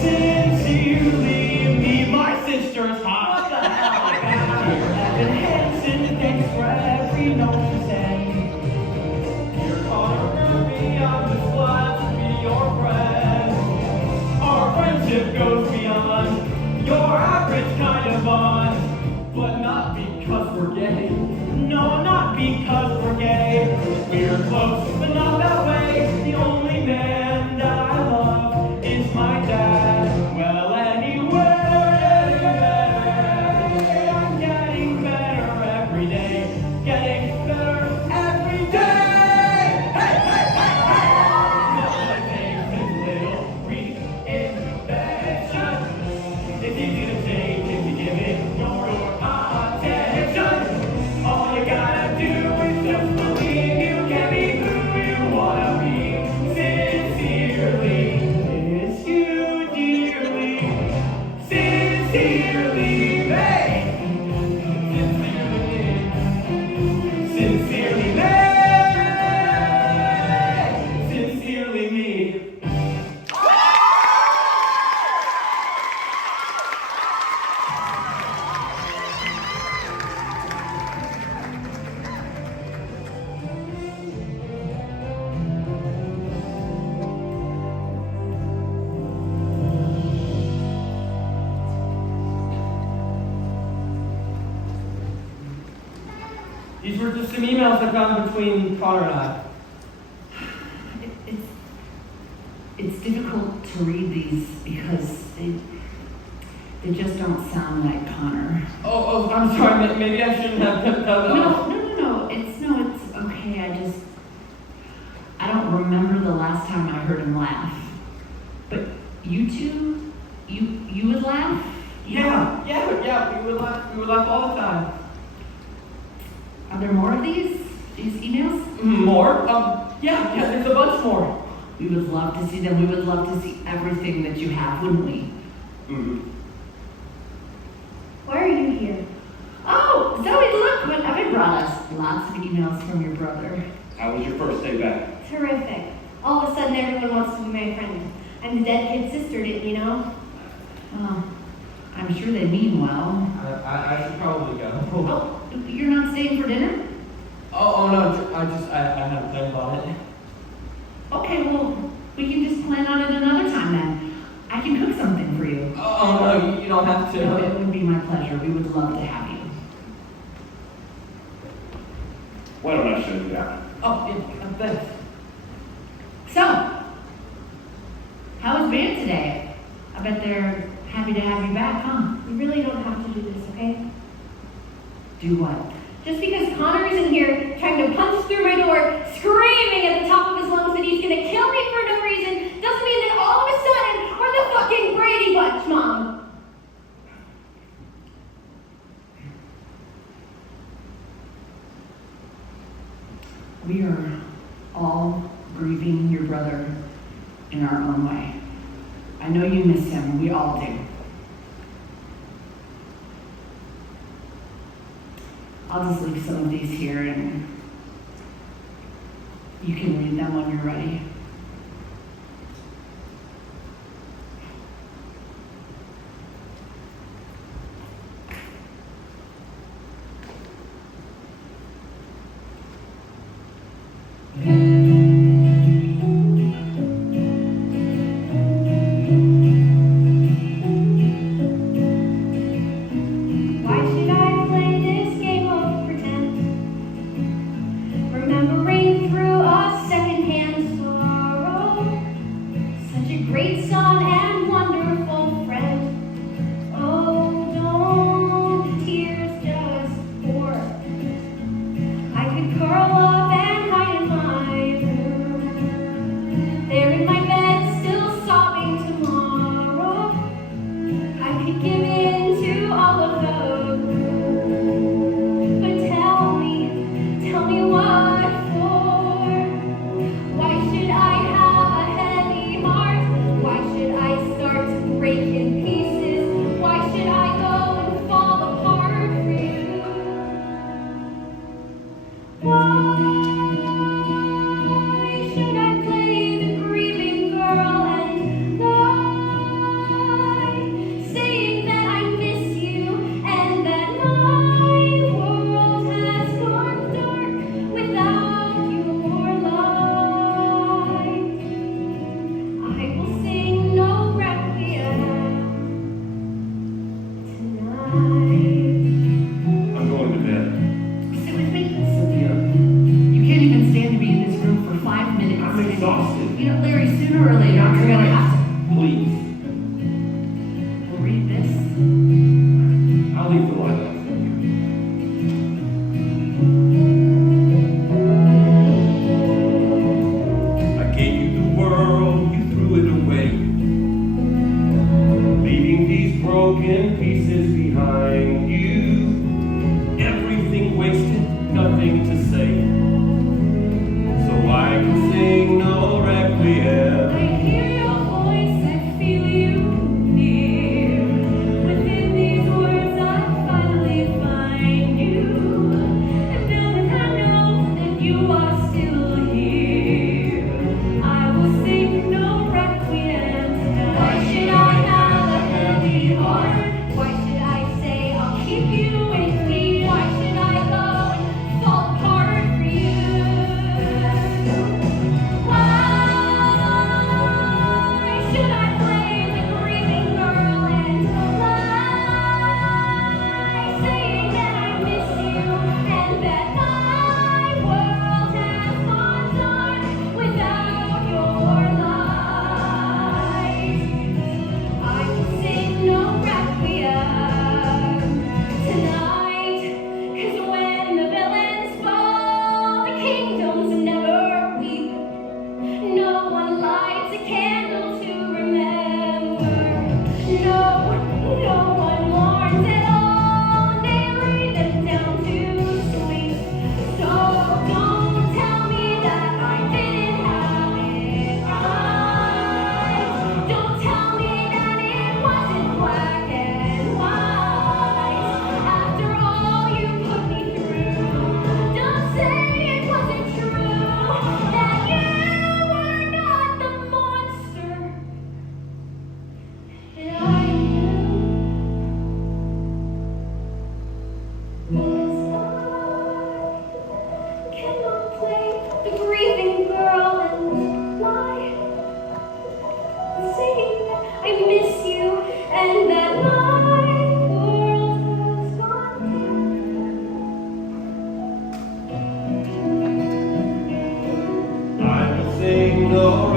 Sincerely me, my sister's hot. What the hell? Evan Hansen, thanks for every note you send. Dear Connor Murphy, I'm just glad to be your friend. Our friendship goes beyond your average kind of bond. But not because we're gay. No, not because we're gay. We're close, but not that way. The only man that I love is my dad. Well, anyway, I'm getting better every day. Getting better every day. Hey, hey, hey, hey! All it takes is a little reinvention. It's easy to change if you give it your attention. All you gotta do is just believe you can be who you wanna be. Sincerely, miss you dearly. Sincerely, me. Sincerely, me. Sincerely, me. These were just some emails I found between Connor and I. It's difficult to read these because they just don't sound like Connor. Oh, I'm sorry. Maybe I shouldn't have done that. No. It's okay. I don't remember the last time I heard him laugh. But you two, you would laugh? Yeah. We would laugh all the time. Are there more of these emails? More? Yeah. There's a bunch more. We would love to see them. We would love to see everything that you have, wouldn't we? Mm-hmm. Why are you here? Oh, Zoe, look what Evan brought us. Lots of emails from your brother. How was your first day back? Terrific. All of a sudden, everyone wants to be my friend. I'm the dead kid's sister, didn't you know? Well, I'm sure they mean well. I should probably go. Oh, you're not staying for dinner? Oh no, I had a plan about it. Okay, well, we can just plan on it another time then. I can cook something for you. Oh no, you don't have to. No, it would be my pleasure. We would love to have you. Why don't I show you that? Oh, yeah, thanks. So, how was band today? I bet they're happy to have you back, huh? You really don't have to do this, okay? Do what? Just because Connor isn't here trying to punch through my door, screaming at the top of his lungs that he's gonna kill me for no reason, doesn't mean that all of a sudden we're the fucking Brady Bunch, Mom. We are all grieving your brother in our own way. I know you miss him, we all do. I'll just leave some of these here and you can read them when you're ready. Why should I play this game of pretend? Remembering through a secondhand sorrow, such a great son and wonderful friend. Oh, don't the tears just pour? I could curl up and hide in my room, there in my bed, still sobbing tomorrow. I could give in to all of the gloom, but tell me what for? Why should I have a heavy heart? Why should I start to break in pieces? Why should I go and fall apart for you? Why should I play the grieving girl and lie, saying that I miss you and that my world has gone dark without your light? I will sing no requiem tonight. I'm going to bed. Sit with me, Cynthia. You can't even stand to be in this room for 5 minutes. I'm exhausted. You know, Larry, sooner or later, you're gonna have to. Please. Read this. I'll leave the light on. I gave you the world, you threw it away, leaving these broken pieces behind you. Everything wasted, nothing to say, so I can sing no requiem. I hear your voice, I feel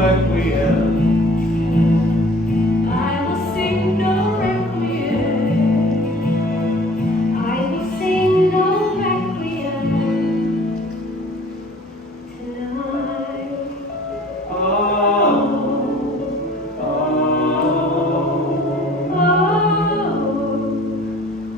requiem. I will sing no requiem. I will sing no requiem tonight. Oh, Oh, oh, oh.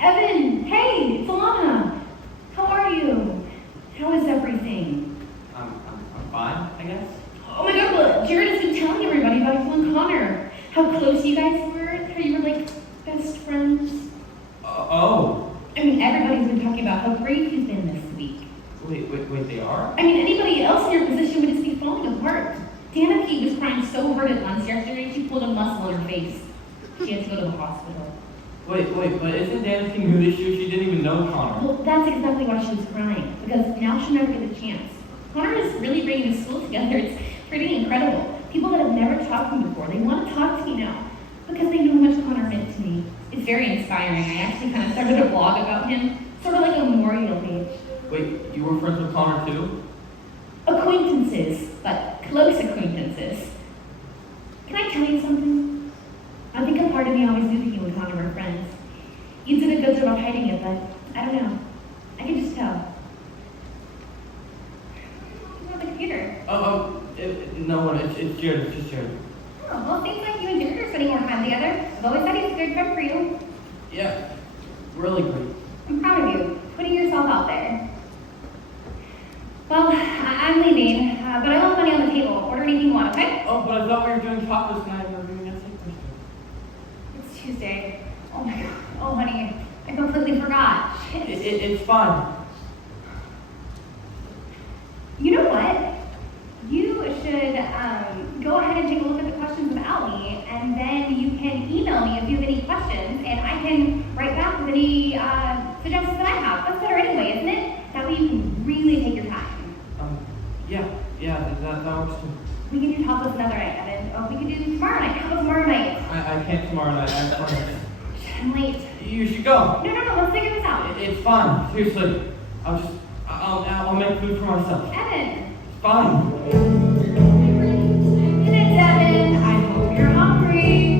Evan, hey, it's Alana. How are you? How is everything? I'm fine, I guess. Oh my god, well, Jared has been telling everybody about you and Connor. How close you guys were, how you were like best friends. Oh, I mean, everybody's been talking about how great you've been this week. wait, they are? I mean, anybody else in your position would just be falling apart. Dana Pete was crying so hard at lunch yesterday, she pulled a muscle in her face. She had to go to the hospital. Wait, but isn't Dancing new this year? She didn't even know Connor. Well, that's exactly why she was crying, because now she'll never get a chance. Connor is really bringing the school together. It's pretty incredible. People that have never talked to me before, they want to talk to me now, because they know how much Connor meant to me. It's very inspiring. I actually kind of started a blog about him, sort of like a memorial page. Wait, you were friends with Connor too? Acquaintances, but close acquaintances. Can I tell you something? I think a part of me always knew that you and Connor were friends. You did a good job of hiding it, but I don't know. I can just tell. Who's on the computer? No one, it's Jared, it's just Jared. Oh, well, seems like you and Jared are spending more time together. I've always said he's a good friend for you. Yeah, really great. I'm proud of you, putting yourself out there. Well, I'm leaving, but I left money on the table. Order anything you want, okay? Oh, but I thought we were doing tacos tonight and we were doing that same question. It's Tuesday. Oh my god. Oh, honey, I completely forgot. Shit. It's fine. You know what? You should go ahead and take a look at the questions without me, and then you can email me if you have any questions, and I can write back with any suggestions that I have. That's better anyway, isn't it? That way you can really take your time. Yeah, that works too. We can do topless another night, Evan. Oh, we can do tomorrow night. How about tomorrow night? I can't tomorrow night, I have plans. I'm late. You should go. No, let's figure this out. It's fine, seriously. I'll make food for myself. Evan. It's fine. Good night, Evan. I hope you're hungry.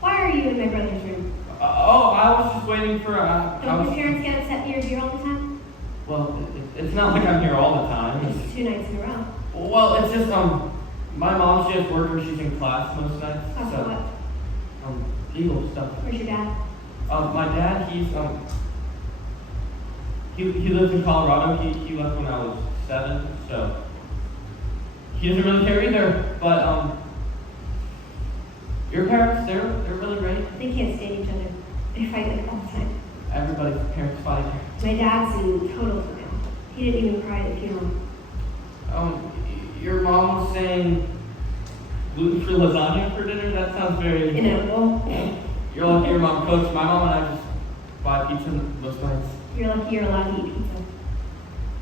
Why are you in my brother's room? I was just waiting for, Don't your parents get upset that you're here all the time? well, it's not like I'm here all the time. Just 2 nights in a row. Well, it's just, my mom, she has work or she's in class most nights. Class so, for what? Legal stuff. Where's your dad? My dad, he lives in Colorado. He left when I was 7, so he doesn't really care either. But your parents, they're really great. They can't stand each other. They fight like all the time. Everybody's parents fight. My dad's in total denial. He didn't even cry at the funeral. Your mom was saying gluten-free lasagna for dinner. That sounds very Inevitable. You're lucky your mom cooks. My mom and I just buy pizza most nights. You're lucky you're allowed to eat pizza.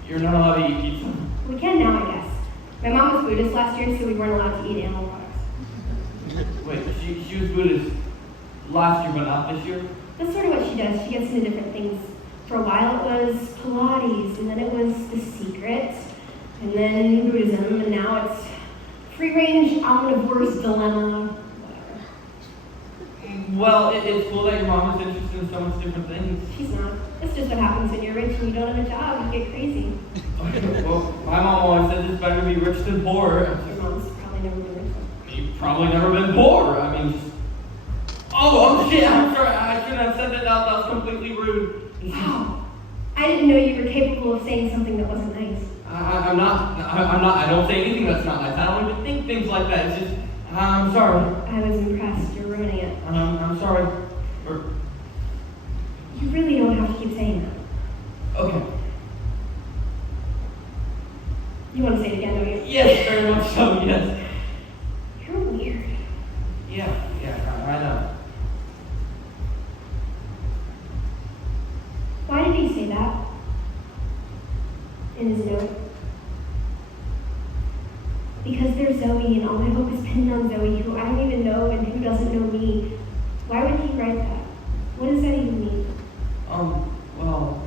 You're not allowed to eat pizza. We can now, I guess. My mom was Buddhist last year, so we weren't allowed to eat animal products. Wait, she was Buddhist. last year, but not this year? That's sort of what she does. She gets into different things. For a while it was Pilates, and then it was The Secret, and then Buddhism, and now it's free-range omnivore's dilemma, whatever. Well, it's cool that your mom is interested in so much different things. She's not. That's just what happens when you're rich and you don't have a job. You get crazy. Well, my mom always says it's better to be rich than poor. Your mom's probably never been rich. You've probably never been poor. I mean, just... Oh, shit, I'm sorry. I shouldn't have said that. That was completely rude. Wow. I didn't know you were capable of saying something that wasn't nice. I'm not, I don't say anything that's not nice. I don't even think things like that. It's just, I'm sorry. I was impressed. You're ruining it. I'm sorry. You really don't have to keep saying that. Okay. You want to say it again, don't you? Yes, very much so, yes. You're weird. Yeah, I know. Why did he say that? In his note? Because there's Zoe and all my hope is pinned on Zoe, who I don't even know and who doesn't know me. Why would he write that? What does that even mean? Well,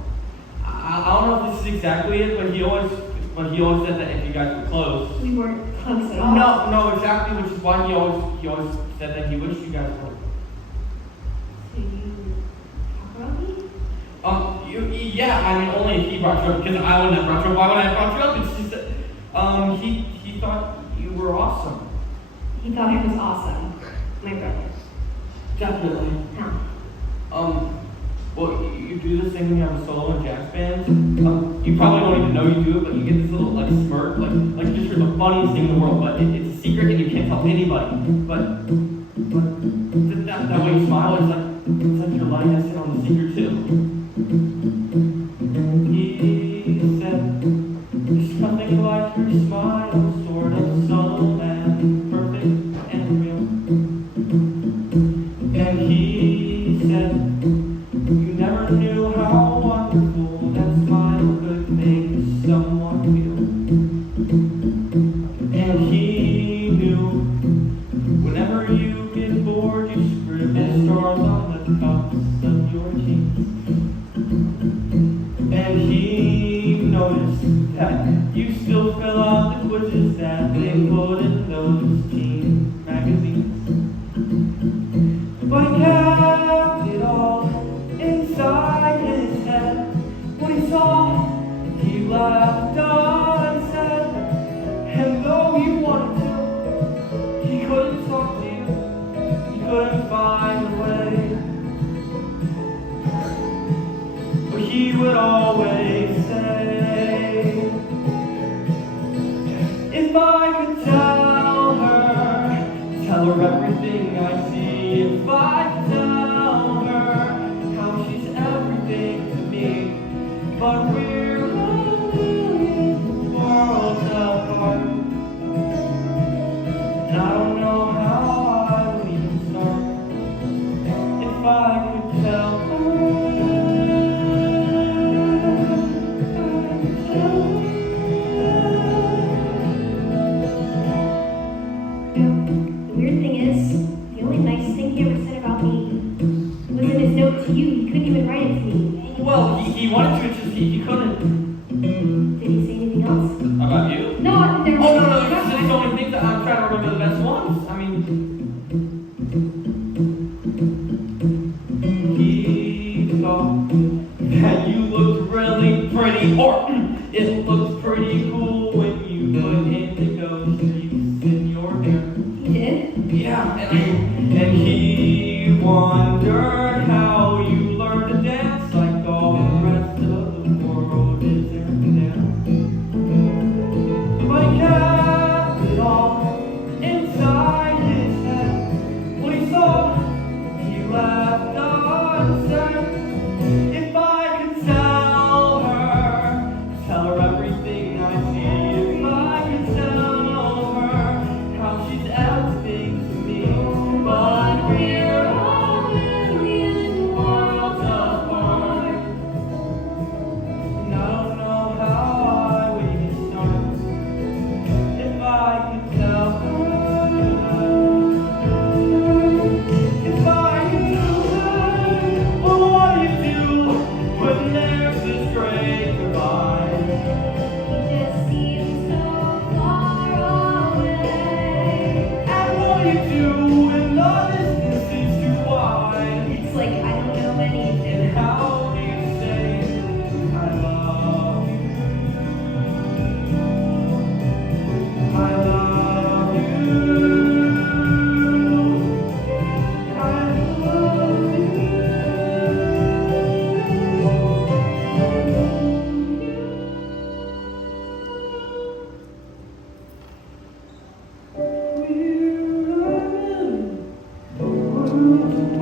I don't know if this is exactly it, but he always said that if you guys were close. We weren't close at all. No, exactly, which is why he always said that he wished you guys were. So you talk about me? Yeah, I mean, only if he brought you up, because I wouldn't have brought you up. Why would I have brought you up? It's just that, he thought you were awesome. He thought I was awesome. My brother. Definitely. How? Well, you do this thing when you have a solo and jazz band. You probably don't even know you do it, but you get this little, like, smirk, like just you're the funniest thing in the world, but it's a secret and you can't tell anybody. But that way you smile, it's like you're lying us in on the secret, too. He said, there's nothing like your smile, sort of subtle and perfect and real. And he said, you never knew how wonderful that smile could make someone feel. And he knew, whenever you get bored, you scribble stars on the cuffs of your jeans. And he noticed that you still fill out the quizzes that they put in those teen magazines. But he kept it all inside his head. When he saw, he laughed unsaid. And though he wanted to, he couldn't talk to you. He couldn't find a way. But he would always say, if I could tell her everything I see. If I could tell her how she's everything to me. But we're a million worlds apart. And I don't know how I would even start if I could tell her. The weird thing is, the only nice thing he ever said about me was in his note to you. He couldn't even write it to me. Well, he wanted to, it's just he couldn't. Did he say anything else? About you? No, there was. Oh, no, it's just so many things that I'm trying to remember the best ones. I mean, he thought that you looked really pretty, or it looks pretty cool when you put indigo streaks in your hair. He did? Yeah, and he wondered how you learned to dance like all the rest of the world isn't there. But he kept it all inside his head. When he saw, he laughed unsaid. If I could tell her everything I see. If I could tell her how she's everything to me. But we're a million worlds apart.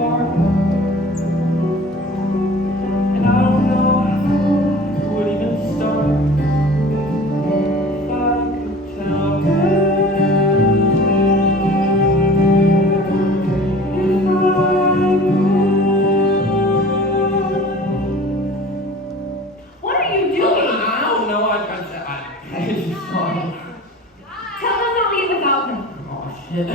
apart. And I don't know how it would even start if I could tell her. If I What are you doing? I don't know. I just sorry. Tell them to leave without me. Oh shit.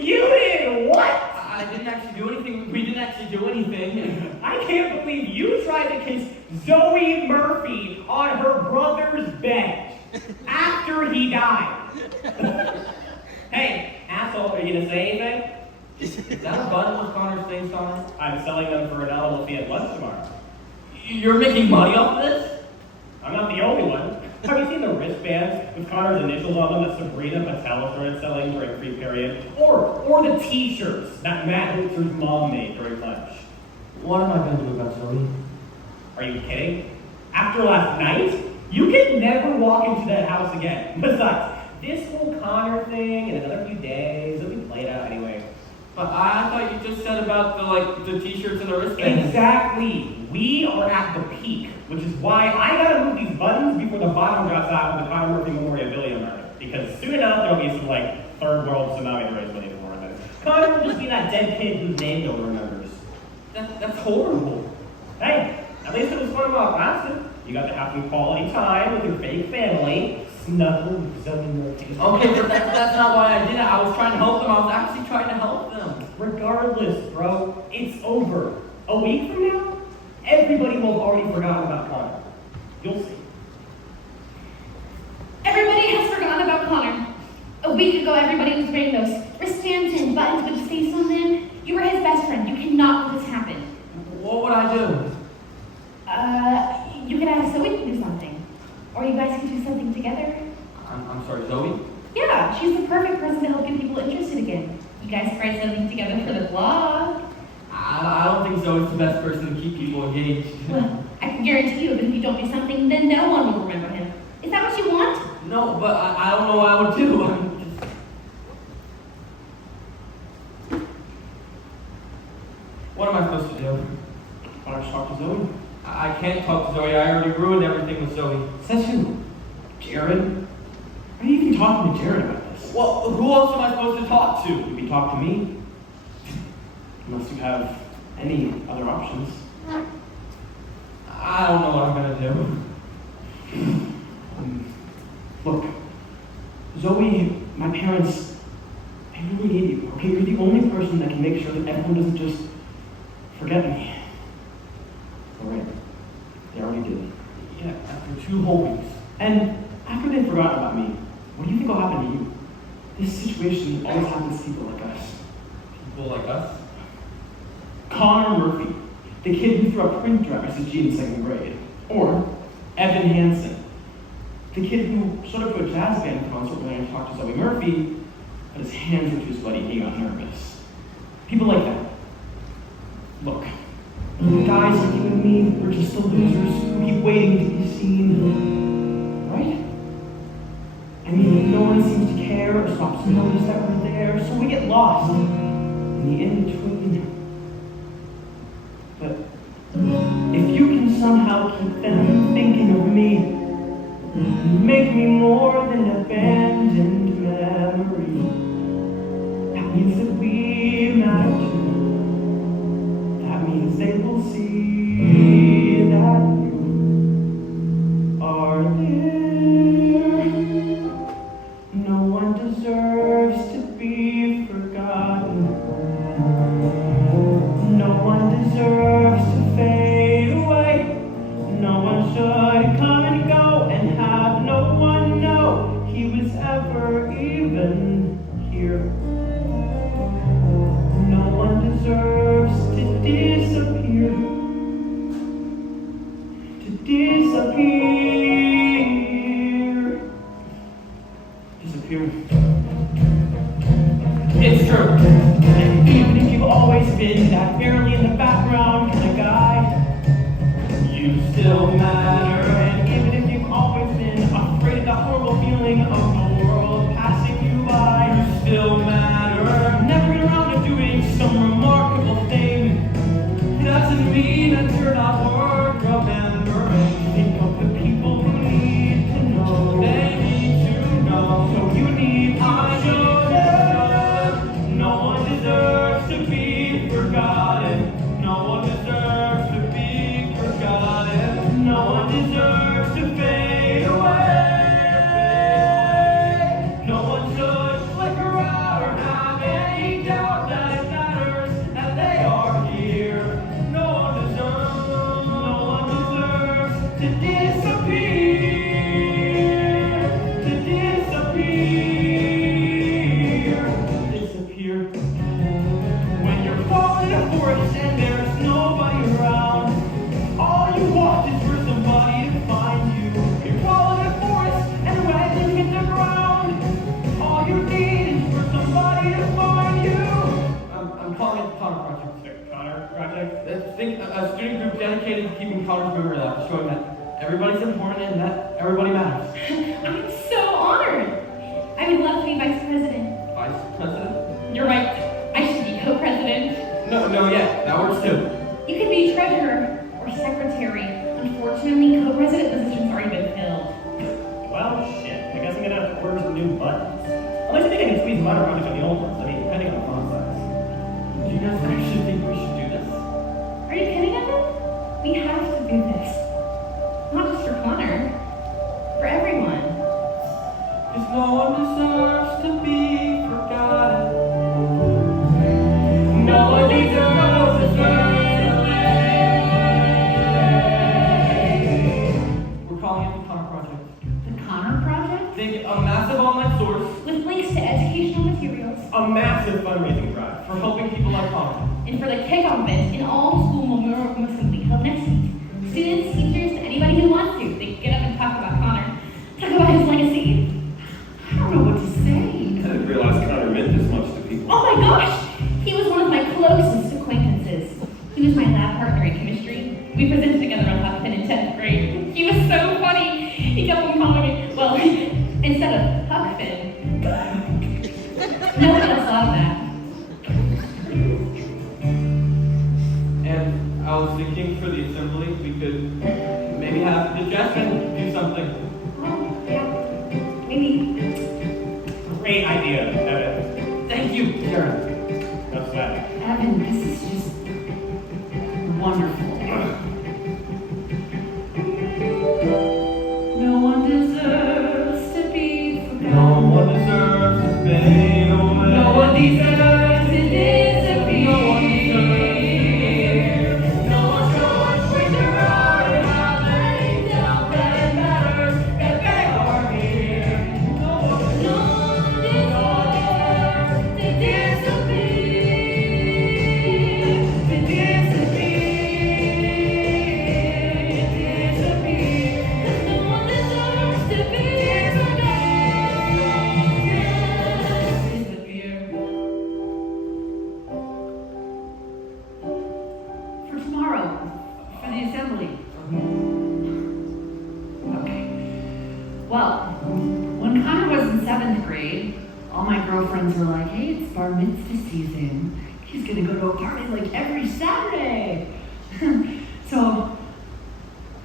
You did what? I didn't actually do anything. We didn't actually do anything. I can't believe you tried to kiss Zoe Murphy on her brother's bed after he died. Hey, asshole, are you gonna say anything? Is that a button with Connor's face on it? I'm selling them for a nominal fee at lunch tomorrow. You're making money off of this? I'm not the only one. Have you seen the wristbands with Connor's initials on them that Sabrina Patel started selling during free period? Or the t-shirts that Matt Hotzer's mom made during lunch? What am I gonna do about Zoe? Are you kidding? After last night, you can never walk into that house again. Besides, this whole Connor thing in another few days, it'll be played out anyway. But I thought you just said about the t-shirts and the wristbands. Exactly. We are at the peak, which is why I gotta move these buttons before the bottom drops out of the Connor Murphy memorabilia market. Because soon enough, there'll be some third world tsunami to raise money for. And then Connor will just be that dead kid whose name no one remembers. That's horrible. Hey, at least it was fun while it lasted. You got to have some quality time with your fake family. Snuggle with Zoe Murphy. Okay, but that's not why I did it. I was trying to help them. I was actually trying to help them. Regardless, bro, it's over. A week from now, everybody will have already forgotten about Connor. You'll see. Everybody has forgotten about Connor. A week ago, everybody was wearing those wristbands and buttons with his face on them. You were his best friend. You cannot let this happen. What would I do? You could ask Zoe to do something. Or you guys could do something together. I'm sorry, Zoe? Yeah, she's the perfect person to help get people interested again. You guys write something together for the blog. I don't think Zoe's the best person to keep people engaged. Well, I can guarantee you that if you don't do something, then no one will remember him. Is that what you want? No, but I don't know what I would do. What am I supposed to do? Why don't you talk to Zoe? I can't talk to Zoe. I already ruined everything with Zoe. Says who? Jared? Are you even talking to Jared about this? Well, who else am I supposed to talk to? You can talk to me. Unless you have any other options. I don't know what I'm gonna do. Look, Zoe, my parents, they really need you, okay? You're the only person that can make sure that everyone doesn't just forget me. All right. They already did. Yeah, after 2 whole weeks. And after they forgot about me, what do you think will happen to you? This situation always happens to people like us. People like us? Connor Murphy, the kid who threw a printer at Mrs. G in 2nd grade. Or Evan Hansen, the kid who showed up to a jazz band concert when I talked to Zoe Murphy, but his hands were too sweaty and he got nervous. People like that. Look, guys like you and me, we're just the losers who keep waiting to be seen. Right? I mean, no one seems to care or stops to notice that we're there, so we get lost in the in-between. But if you can somehow keep them thinking of me, make me more than abandoned memory, that means that we matter too. That means they will see that you are there. No one deserves to be forgotten. No one deserves to fade away. No one should come and go and have no one know he was ever even here. No one deserves to disappear. disappear. Disappear. It's true. And even if you've always been that barely in the background kind of guy, you still matter. And even if you've always been afraid of the horrible feeling of the world passing you by, you still matter. Never get around to doing some remarkable thing. It doesn't mean that you're not worth remembering. Think of the people who need to know. They need to know. So you need to I show should. no one deserves to be forgotten. No one deserves to be forgotten. No one deserves to fade away. No one should flicker out or have any doubt that it matters, and they are here. No one deserves to disappear. To disappear. Disappear. When you're falling in a forest and there's nobody around, all you want is for somebody to find you. You're falling in a forest and the wagons hit the ground. All you need is for somebody to find you. I'm calling it the Connor Project. The Connor Project? A student group dedicated to keeping Connor's memory alive, showing that everybody's important and that everybody matters. I'm so honored. I would love to be vice president. Vice President? You're right. I should be co-president. No, yeah, that works too. You could be treasurer or secretary. Unfortunately, co-president position's already been filled. Well, shit. I guess I'm gonna have to order some new buttons. Unless I think I can squeeze the minor project on the old ones. I mean, depending on the font size. Do you guys actually think we should do this? Are you kidding us? We have to do this. Not just for Connor. For everyone. Cause no one deserves to be forgotten. No one deserves to We're calling it the Connor Project. The Connor Project? Think a massive online source With links to educational materials. A massive fundraising drive. for helping people like Connor. And for the kickoff event, an all-school memorial assembly held next week. Students, teachers, anybody who wants to, they can get up and talk about Connor. Talk about his legacy. I don't know what to say. I didn't realize Connor meant this much to people. Oh my gosh! He was one of my closest acquaintances. He was my lab partner in chemistry. We presented together on Huck Finn in 10th grade. He was so funny. He kept on calling it, well, instead of Huck Finn. Nobody else thought of that. And I was thinking for the assembly, we could maybe have the Jasmine do something. Oh, yeah. Maybe. Great idea, Evan. Thank you, Sharon. No sweat. Evan, this is just wonderful. No one deserves to be forgotten. No one deserves to fade away. No one deserves to disappear. No one deserves. No one should flicker out or have any doubt that it matters that they are here. No one deserves to disappear. To disappear. 'Cause no one deserves to be forgotten. Disappear. For tomorrow, for the assembly. Okay. Well, when Connor was in 7th grade, all my girlfriends were like, hey, it's bar mitzvah season. He's gonna go to a party like every Saturday. So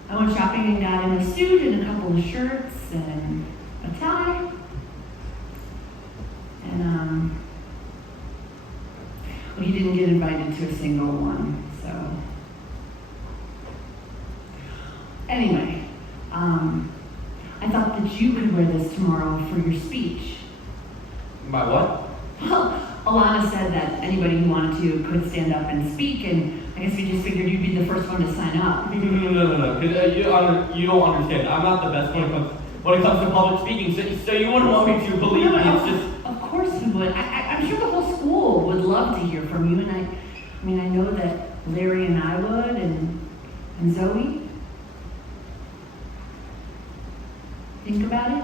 I went shopping and got him a suit and a couple of shirts and a tie. And well, he didn't get invited to a single one, so. Anyway, I thought that you could wear this tomorrow for your speech. My what? Well, Alana said that anybody who wanted to could stand up and speak, and I guess we just figured you'd be the first one to sign up. No. 'Cause, you don't understand. I'm not the best when it comes to public speaking. So you wouldn't want me to believe me. It's just. Of course we would. I'm sure the whole school would love to hear from you, and I mean, I know that Larry and I would, and Zoe. Think about it.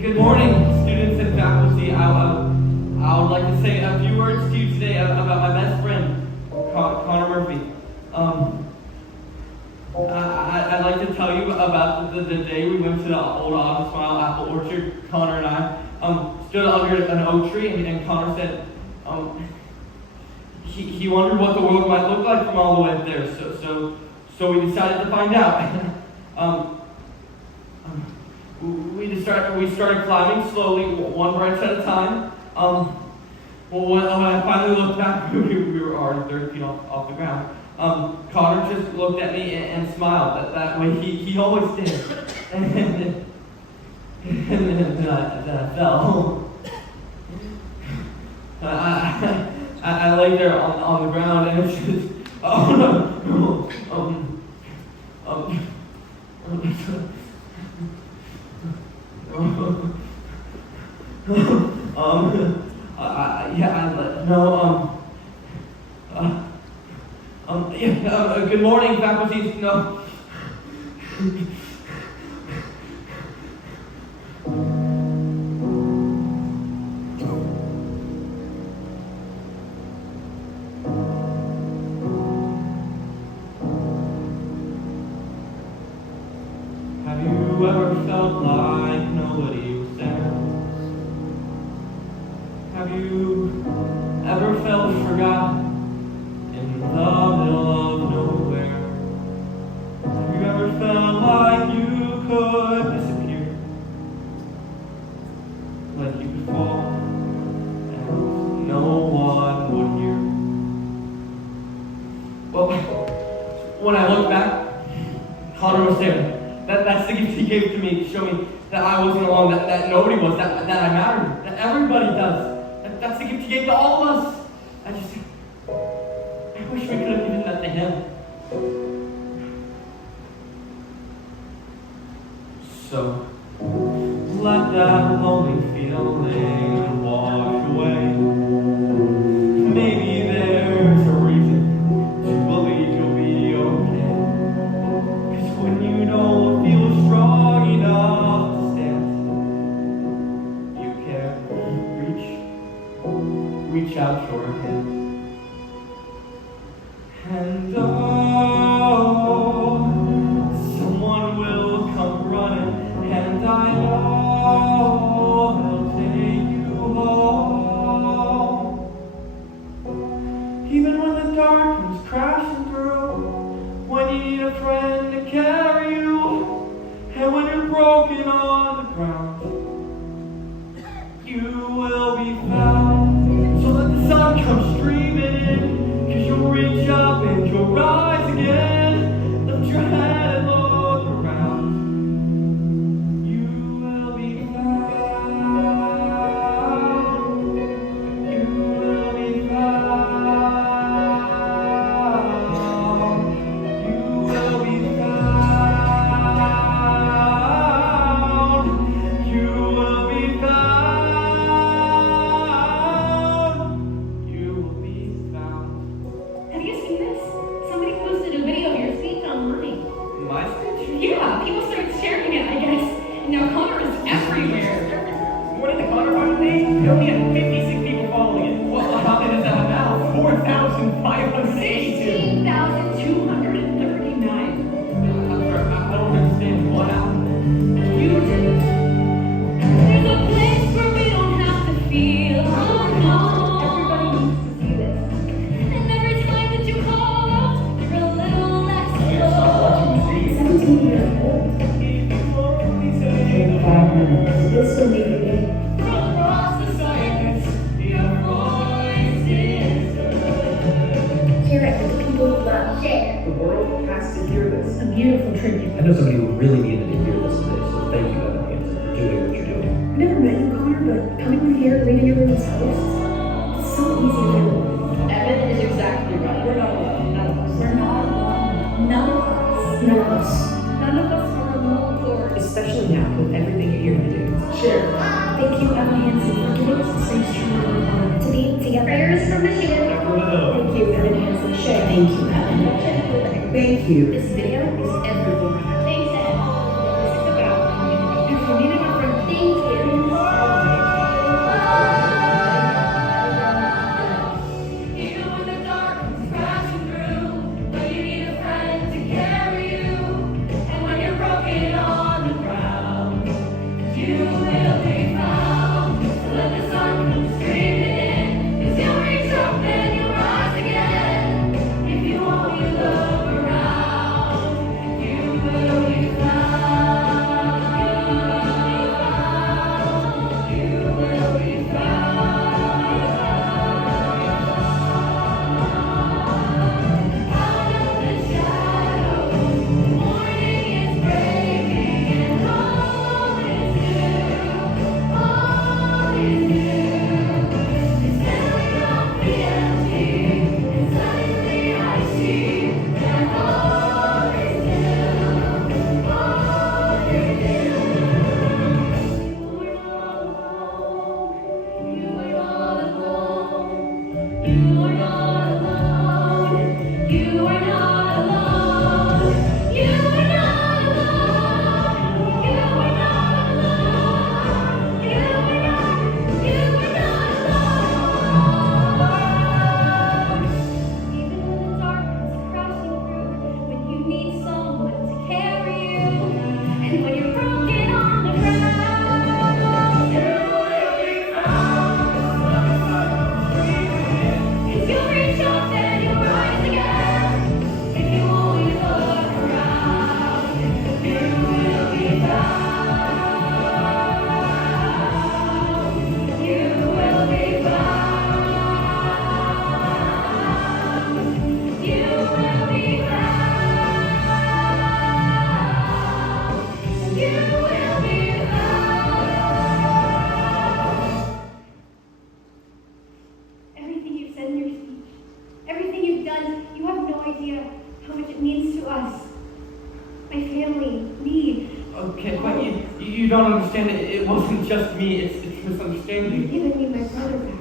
Good morning, students and faculty. I would like to say a few words to you today about my best friend, Connor Murphy. I'd like to tell you about the day we went to the old Autumn Smile Apple Orchard. Connor and I stood under an oak tree, and Connor said he wondered what the world might look like from all the way up there. So we decided to find out. We started climbing slowly, one branch at a time. When I finally looked back, we were already 30 feet off the ground. Connor just looked at me and smiled. That way he always did. And then I fell. I lay there on the ground, and it's just, oh no. Good morning, faculty. No. Have you ever felt like nobody was there? Have you ever felt forgotten in the middle of nowhere? Have you ever felt like you could disappear? Like you could fall and no one would hear? Well, when I look back, Connor was there. That's the gift he gave to me to show me that I wasn't alone, that nobody was, that I mattered, that everybody does. That's the gift he gave to all of us. I wish we could have given that to him. So, let that lonely feeling wash away. Maybe there's a reason to believe you'll be okay. 'Cause when you don't feel strong enough to stand, you can reach out your hand. And someone will come running, and I know they'll take you home. Even when the dark comes crashing through, when you need a friend to carry you, and when you're broken on the ground, you will be found. So let the sun come streaming in, 'cause you'll reach up and you'll rise. It only had 56 people following it. Well, how many does that have now? 4,582. 16,239. I'm sorry, I don't understand what happened. You did. There's a place where we don't have to feel alone. Everybody needs to see this. And every time that you call out, you're a little less Stop watching alone. the 17 years old. In 5 minutes. This will make a day. Across the silence, your voice is heard. Share it with the people you love. Share. The world has to hear this. A beautiful tribute. I know somebody who really needed to hear this today, so thank you, Evan Hansen, for doing what you're doing. I've never met you, Connor, but coming from here, reading everyone's posts, it's so easy to do. Evan is exactly right. We're not alone. None of us. We're not alone. None of us. None of us. None of us are alone, Lord. Especially now with everything you're here to do. Share. Thank you, Evan Hansen, for giving us the space to be together. Prayers from Michigan. Never know. Thank you, Evan Hansen. Share. Thank you, Evan. Thank you. This video is everything. Thanks, Ed. This is about community. If you needed a friend, Thank you. Even when the dark comes crashing through, but you need a friend to carry you. And when you're broken on the ground, you will be found. So let the sun come streaming in, 'cause you'll reach up and you'll rise again. If you only look around, you will be found. You will be found. Out of the shadows, morning is breaking and all is new. All is new. It's filling up the empty, and suddenly I see that all is new. All is new. You are not alone. You are not alone. You are not alone. You are not alone. You are not alone. You are not alone. Even when the dark comes crashing through, when you need someone to carry you, and when you're broken on the ground, you will be found. 'Cause you'll reach up and you'll rise again. If you only look around, you will be found. You will be found. You will be found. You will be found. Everything you've said in your speech, everything you've done, you have no idea how much it means to us. My family, me. Okay, but you don't understand it. It wasn't just me. It's misunderstanding. You've given me my brother back.